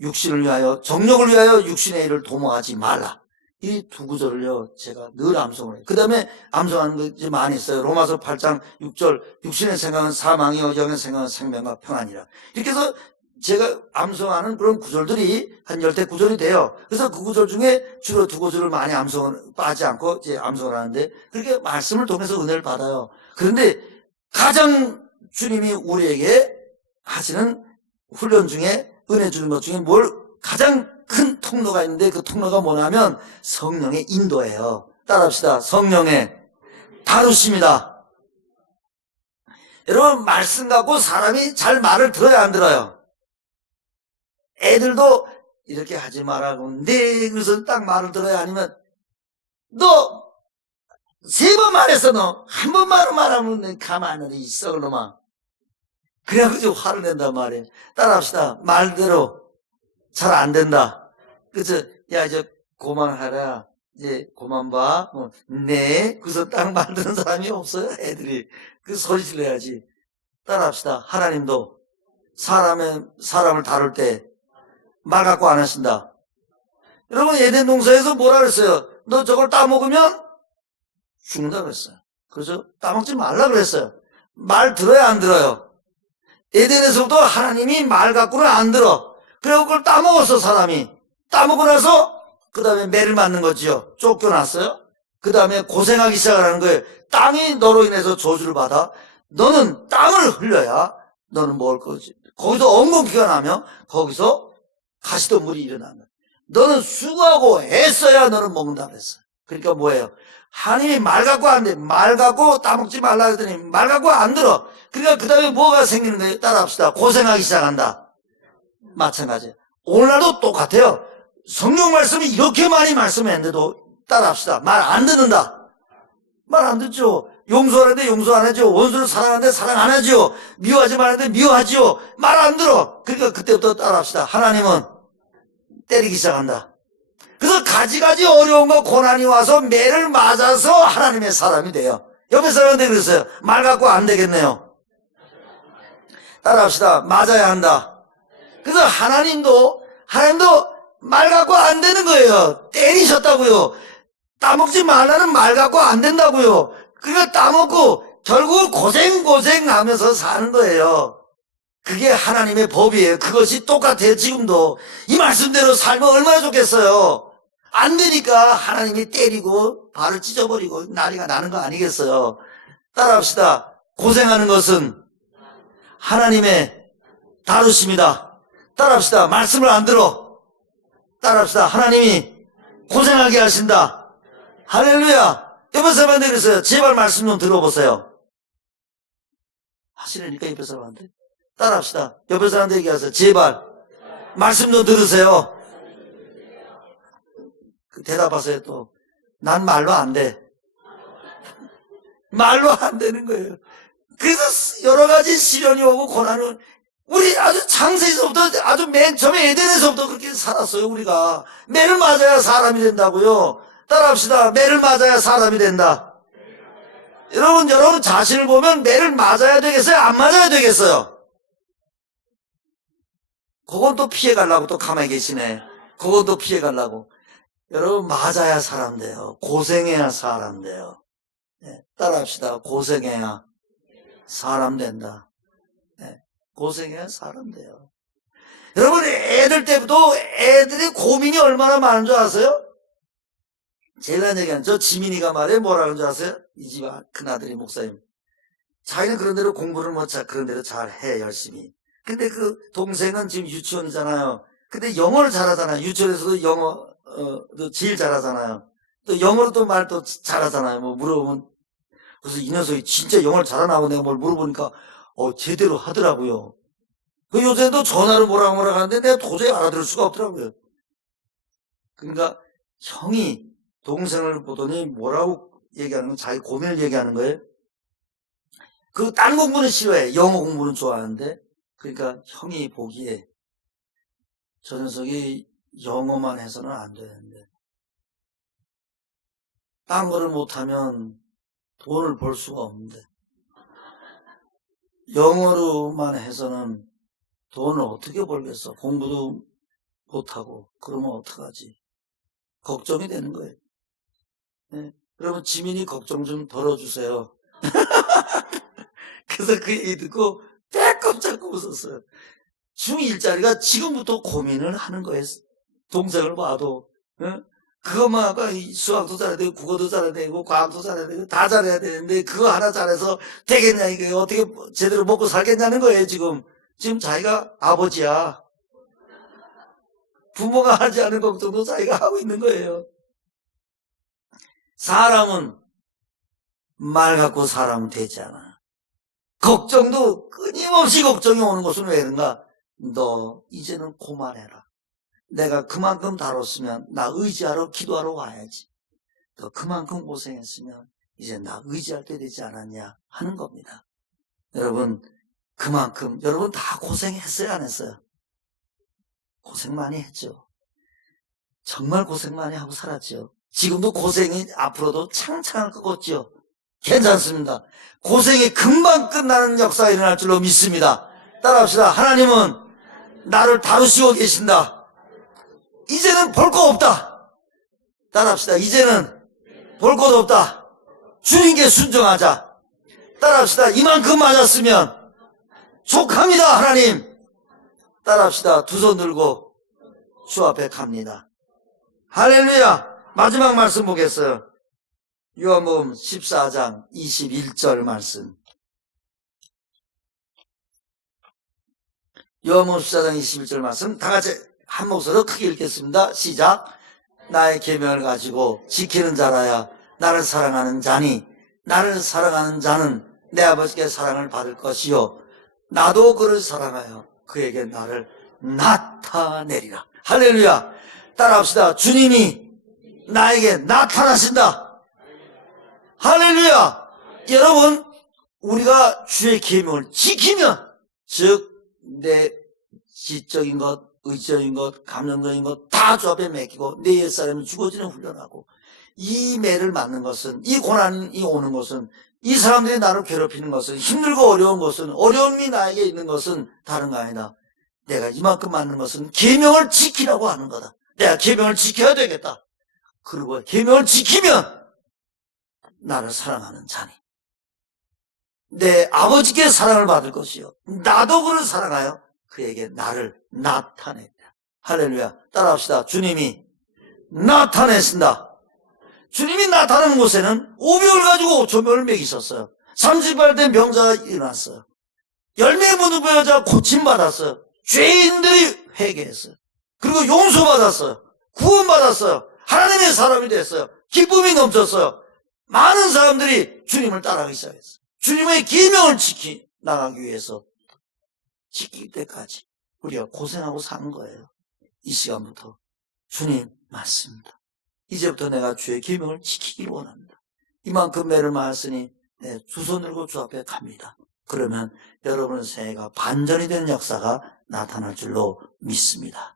육신을 위하여 정욕을 위하여 육신의 일을 도모하지 말라. 이 두 구절을요 제가 늘 암송을 해요. 그 다음에 암송하는 것이 많이 있어요. 로마서 8장 6절 육신의 생각은 사망이요 영의 생각은 생명과 평안이라. 이렇게 해서 제가 암송하는 그런 구절들이 한 10대 구절이 돼요. 그래서 그 구절 중에 주로 두 구절을 많이 빠지 않고 이제 암송을 하는데 그렇게 말씀을 통해서 은혜를 받아요. 그런데 가장 주님이 우리에게 하시는 훈련 중에 은혜 주는 것 중에 가장 큰 통로가 있는데 그 통로가 뭐냐면 성령의 인도예요. 따라합시다. 성령의 다루심이다. 여러분 말씀 갖고 사람이 잘 말을 들어야 안 들어요? 애들도 이렇게 하지 말라고 네 그래서 딱 말을 들어야 아니면 너 3번 말했어 너 한 번만 말하면 가만히 있어 그놈아. 그래가지고 화를 낸단 말이에요. 따라합시다. 말대로 잘 안 된다. 그래서 야 이제 그만하라. 이제 그만 봐. 네. 그래서 딱 말 듣는 사람이 없어요. 애들이 그 소리 질러야지. 따라합시다. 하나님도 사람을 다룰 때 말 갖고 안 하신다. 여러분 에덴 동산에서 뭐라 그랬어요? 너 저걸 따먹으면 죽는다 그랬어요. 그래서 따먹지 말라 그랬어요. 말 들어야 안 들어요? 에덴에서부터 하나님이 말 갖고는 안 들어. 그래서 그걸 따먹었어 사람이. 따먹고 나서 그 다음에 매를 맞는 거지요. 쫓겨났어요. 그 다음에 고생하기 시작을 하는 거예요. 땅이 너로 인해서 저주를 받아. 너는 땀을 흘려야 너는 먹을 거지. 거기서 엉겅퀴가 나면 거기서 가시덤불이 일어나면 너는 수고하고 애써야 너는 먹는다 그랬어요. 그러니까 뭐예요? 하나님이 말 갖고 안 돼. 말 갖고 따먹지 말라 했더니 말 갖고 안 들어. 그러니까 그 다음에 뭐가 생기는 거예요? 따라합시다. 고생하기 시작한다. 마찬가지예요. 오늘날도 똑같아요. 성경 말씀이 이렇게 많이 말씀했는데도 따라합시다. 말 안 듣는다. 말 안 듣죠. 용서하는데 용서 안 하죠. 원수를 사랑하는데 사랑 안 하죠. 미워하지 말는데 미워하죠. 말 안 들어. 그러니까 그때부터 따라합시다. 하나님은 때리기 시작한다. 그래서 가지가지 어려운 거 고난이 와서 매를 맞아서 하나님의 사람이 돼요. 옆에 사람한테 그랬어요. 말 갖고 안 되겠네요. 따라합시다. 맞아야 한다. 그래서 하나님도 말 갖고 안 되는 거예요. 때리셨다고요. 따먹지 말라는 말 갖고 안 된다고요. 그러니까 따먹고 결국 고생하면서 사는 거예요. 그게 하나님의 법이에요. 그것이 똑같아요. 지금도 이 말씀대로 살면 얼마나 좋겠어요. 안 되니까 하나님이 때리고 발을 찢어버리고 난리가 나는 거 아니겠어요. 따라합시다. 고생하는 것은 하나님의 다루심이다. 따라합시다. 말씀을 안 들어. 따라합시다. 하나님이 고생하게 하신다. 할렐루야. 옆에 사람한테 그랬어요. 제발 말씀 좀 들어보세요. 하시려니까 옆에 사람한테. 따라합시다. 옆에 사람한테 얘기하세요. 제발 말씀 좀 들으세요. 대답하세요. 또 난 말로 안 돼. 말로 안 되는 거예요. 그래서 여러 가지 시련이 오고 고난은 우리 아주 창세에서부터 아주 맨 처음에 에덴에서부터 그렇게 살았어요. 우리가 매를 맞아야 사람이 된다고요. 따라합시다. 매를 맞아야 사람이 된다. 여러분 자신을 보면 매를 맞아야 되겠어요? 안 맞아야 되겠어요? 그건 또 피해가려고 또 가만히 계시네. 그건 또 피해가려고. 여러분 맞아야 사람 돼요. 고생해야 사람 돼요. 네, 따라합시다. 고생해야 사람 된다. 네, 고생해야 사람 돼요. 여러분 애들 때부터 애들이 고민이 얼마나 많은 줄 아세요? 제일 난 얘기하는 저 지민이가 말해 뭐라는 줄 아세요? 이 집 큰아들이 목사님. 자기는 그런 대로 공부를 그런 대로 잘해 열심히. 근데 그 동생은 지금 유치원이잖아요. 근데 영어를 잘하잖아요. 유치원에서도 영어 제일 잘하잖아요. 또 영어로 또 말 또 잘하잖아요. 뭐 물어보면 그래서 이 녀석이 진짜 영어를 잘하나 고 내가 뭘 물어보니까 제대로 하더라고요. 그 요새도 전화로 뭐라고 하는데 내가 도저히 알아들을 수가 없더라고요. 그러니까 형이 동생을 보더니 뭐라고 얘기하는 건 자기 고민을 얘기하는 거예요. 그 딴 공부는 싫어해. 영어 공부는 좋아하는데 그러니까 형이 보기에 저 녀석이 영어만 해서는 안 되는데 딴 거를 못하면 돈을 벌 수가 없는데 영어로만 해서는 돈을 어떻게 벌겠어. 공부도 못하고 그러면 어떡하지. 걱정이 되는 거예요. 네. 여러분 지민이 걱정 좀 덜어주세요. 그래서 그 얘기 듣고 배꼽 잡고 웃었어요. 중1짜리가 지금부터 고민을 하는 거예요. 동생을 봐도. 어? 그것만 아까 수학도 잘해야 되고 국어도 잘해야 되고 과학도 잘해야 되고 다 잘해야 되는데 그거 하나 잘해서 되겠냐 이게 어떻게 제대로 먹고 살겠냐는 거예요. 지금 자기가 아버지야. 부모가 하지 않은 걱정도 자기가 하고 있는 거예요. 사람은 말 갖고 사람은 되지 않아. 걱정도 끊임없이 걱정이 오는 것은 왜 그런가? 너 이제는 그만해라. 내가 그만큼 다뤘으면 나 의지하러 기도하러 와야지. 너 그만큼 고생했으면 이제 나 의지할 때 되지 않았냐 하는 겁니다. 여러분 그만큼 여러분 다 고생했어요 안 했어요? 고생 많이 했죠. 정말 고생 많이 하고 살았죠. 지금도 고생이 앞으로도 창창할 것 같죠. 괜찮습니다. 고생이 금방 끝나는 역사가 일어날 줄로 믿습니다. 따라합시다. 하나님은 나를 다루시고 계신다. 이제는 볼 거 없다. 따라합시다. 이제는 볼 것도 없다. 주님께 순종하자. 따라합시다. 이만큼 맞았으면 족합니다. 하나님. 따라합시다. 두 손 들고 주 앞에 갑니다. 할렐루야. 마지막 말씀 보겠어요. 요한복음 14장 21절 말씀. 요한복음 14장 21절 말씀 다 같이 한 목소리로 크게 읽겠습니다. 시작. 나의 계명을 가지고 지키는 자라야 나를 사랑하는 자니 나를 사랑하는 자는 내 아버지께 사랑을 받을 것이요 나도 그를 사랑하여 그에게 나를 나타내리라. 할렐루야. 따라합시다. 주님이 나에게 나타나신다. 할렐루야. 여러분, 우리가 주의 계명을 지키면, 즉 내 지적인 것, 의지적인 것, 감정적인 것 다 주 앞에 맡기고 내 옛사람이 죽어지는 훈련하고, 이 매를 맞는 것은, 이 고난이 오는 것은, 이 사람들이 나를 괴롭히는 것은, 힘들고 어려운 것은, 어려움이 나에게 있는 것은 다른 거 아니다. 내가 이만큼 맞는 것은 계명을 지키라고 하는 거다. 내가 계명을 지켜야 되겠다. 그리고 계명을 지키면 나를 사랑하는 자니 내 아버지께 사랑을 받을 것이요 나도 그를 사랑하여 그에게 나를 나타낸다. 할렐루야. 따라합시다. 주님이 나타내신다. 주님이 나타나는 곳에는 5병을 가지고 5,000명을 먹이셨어요. 30발 된 병자가 일어났어요. 열매 못 입은 여자 고침받았어요. 죄인들이 회개했어요. 그리고 용서받았어요. 구원받았어요. 하나님의 사람이 됐어요. 기쁨이 넘쳤어요. 많은 사람들이 주님을 따라가기 시작했어요. 주님의 계명을 지키 나가기 위해서 지킬 때까지 우리가 고생하고 사는 거예요. 이 시간부터 주님 맞습니다. 이제부터 내가 주의 계명을 지키기를 원합니다. 이만큼 매를 맞았으니 두 손 들고 주 앞에 갑니다. 그러면 여러분의 생애가 반전이 되는 역사가 나타날 줄로 믿습니다.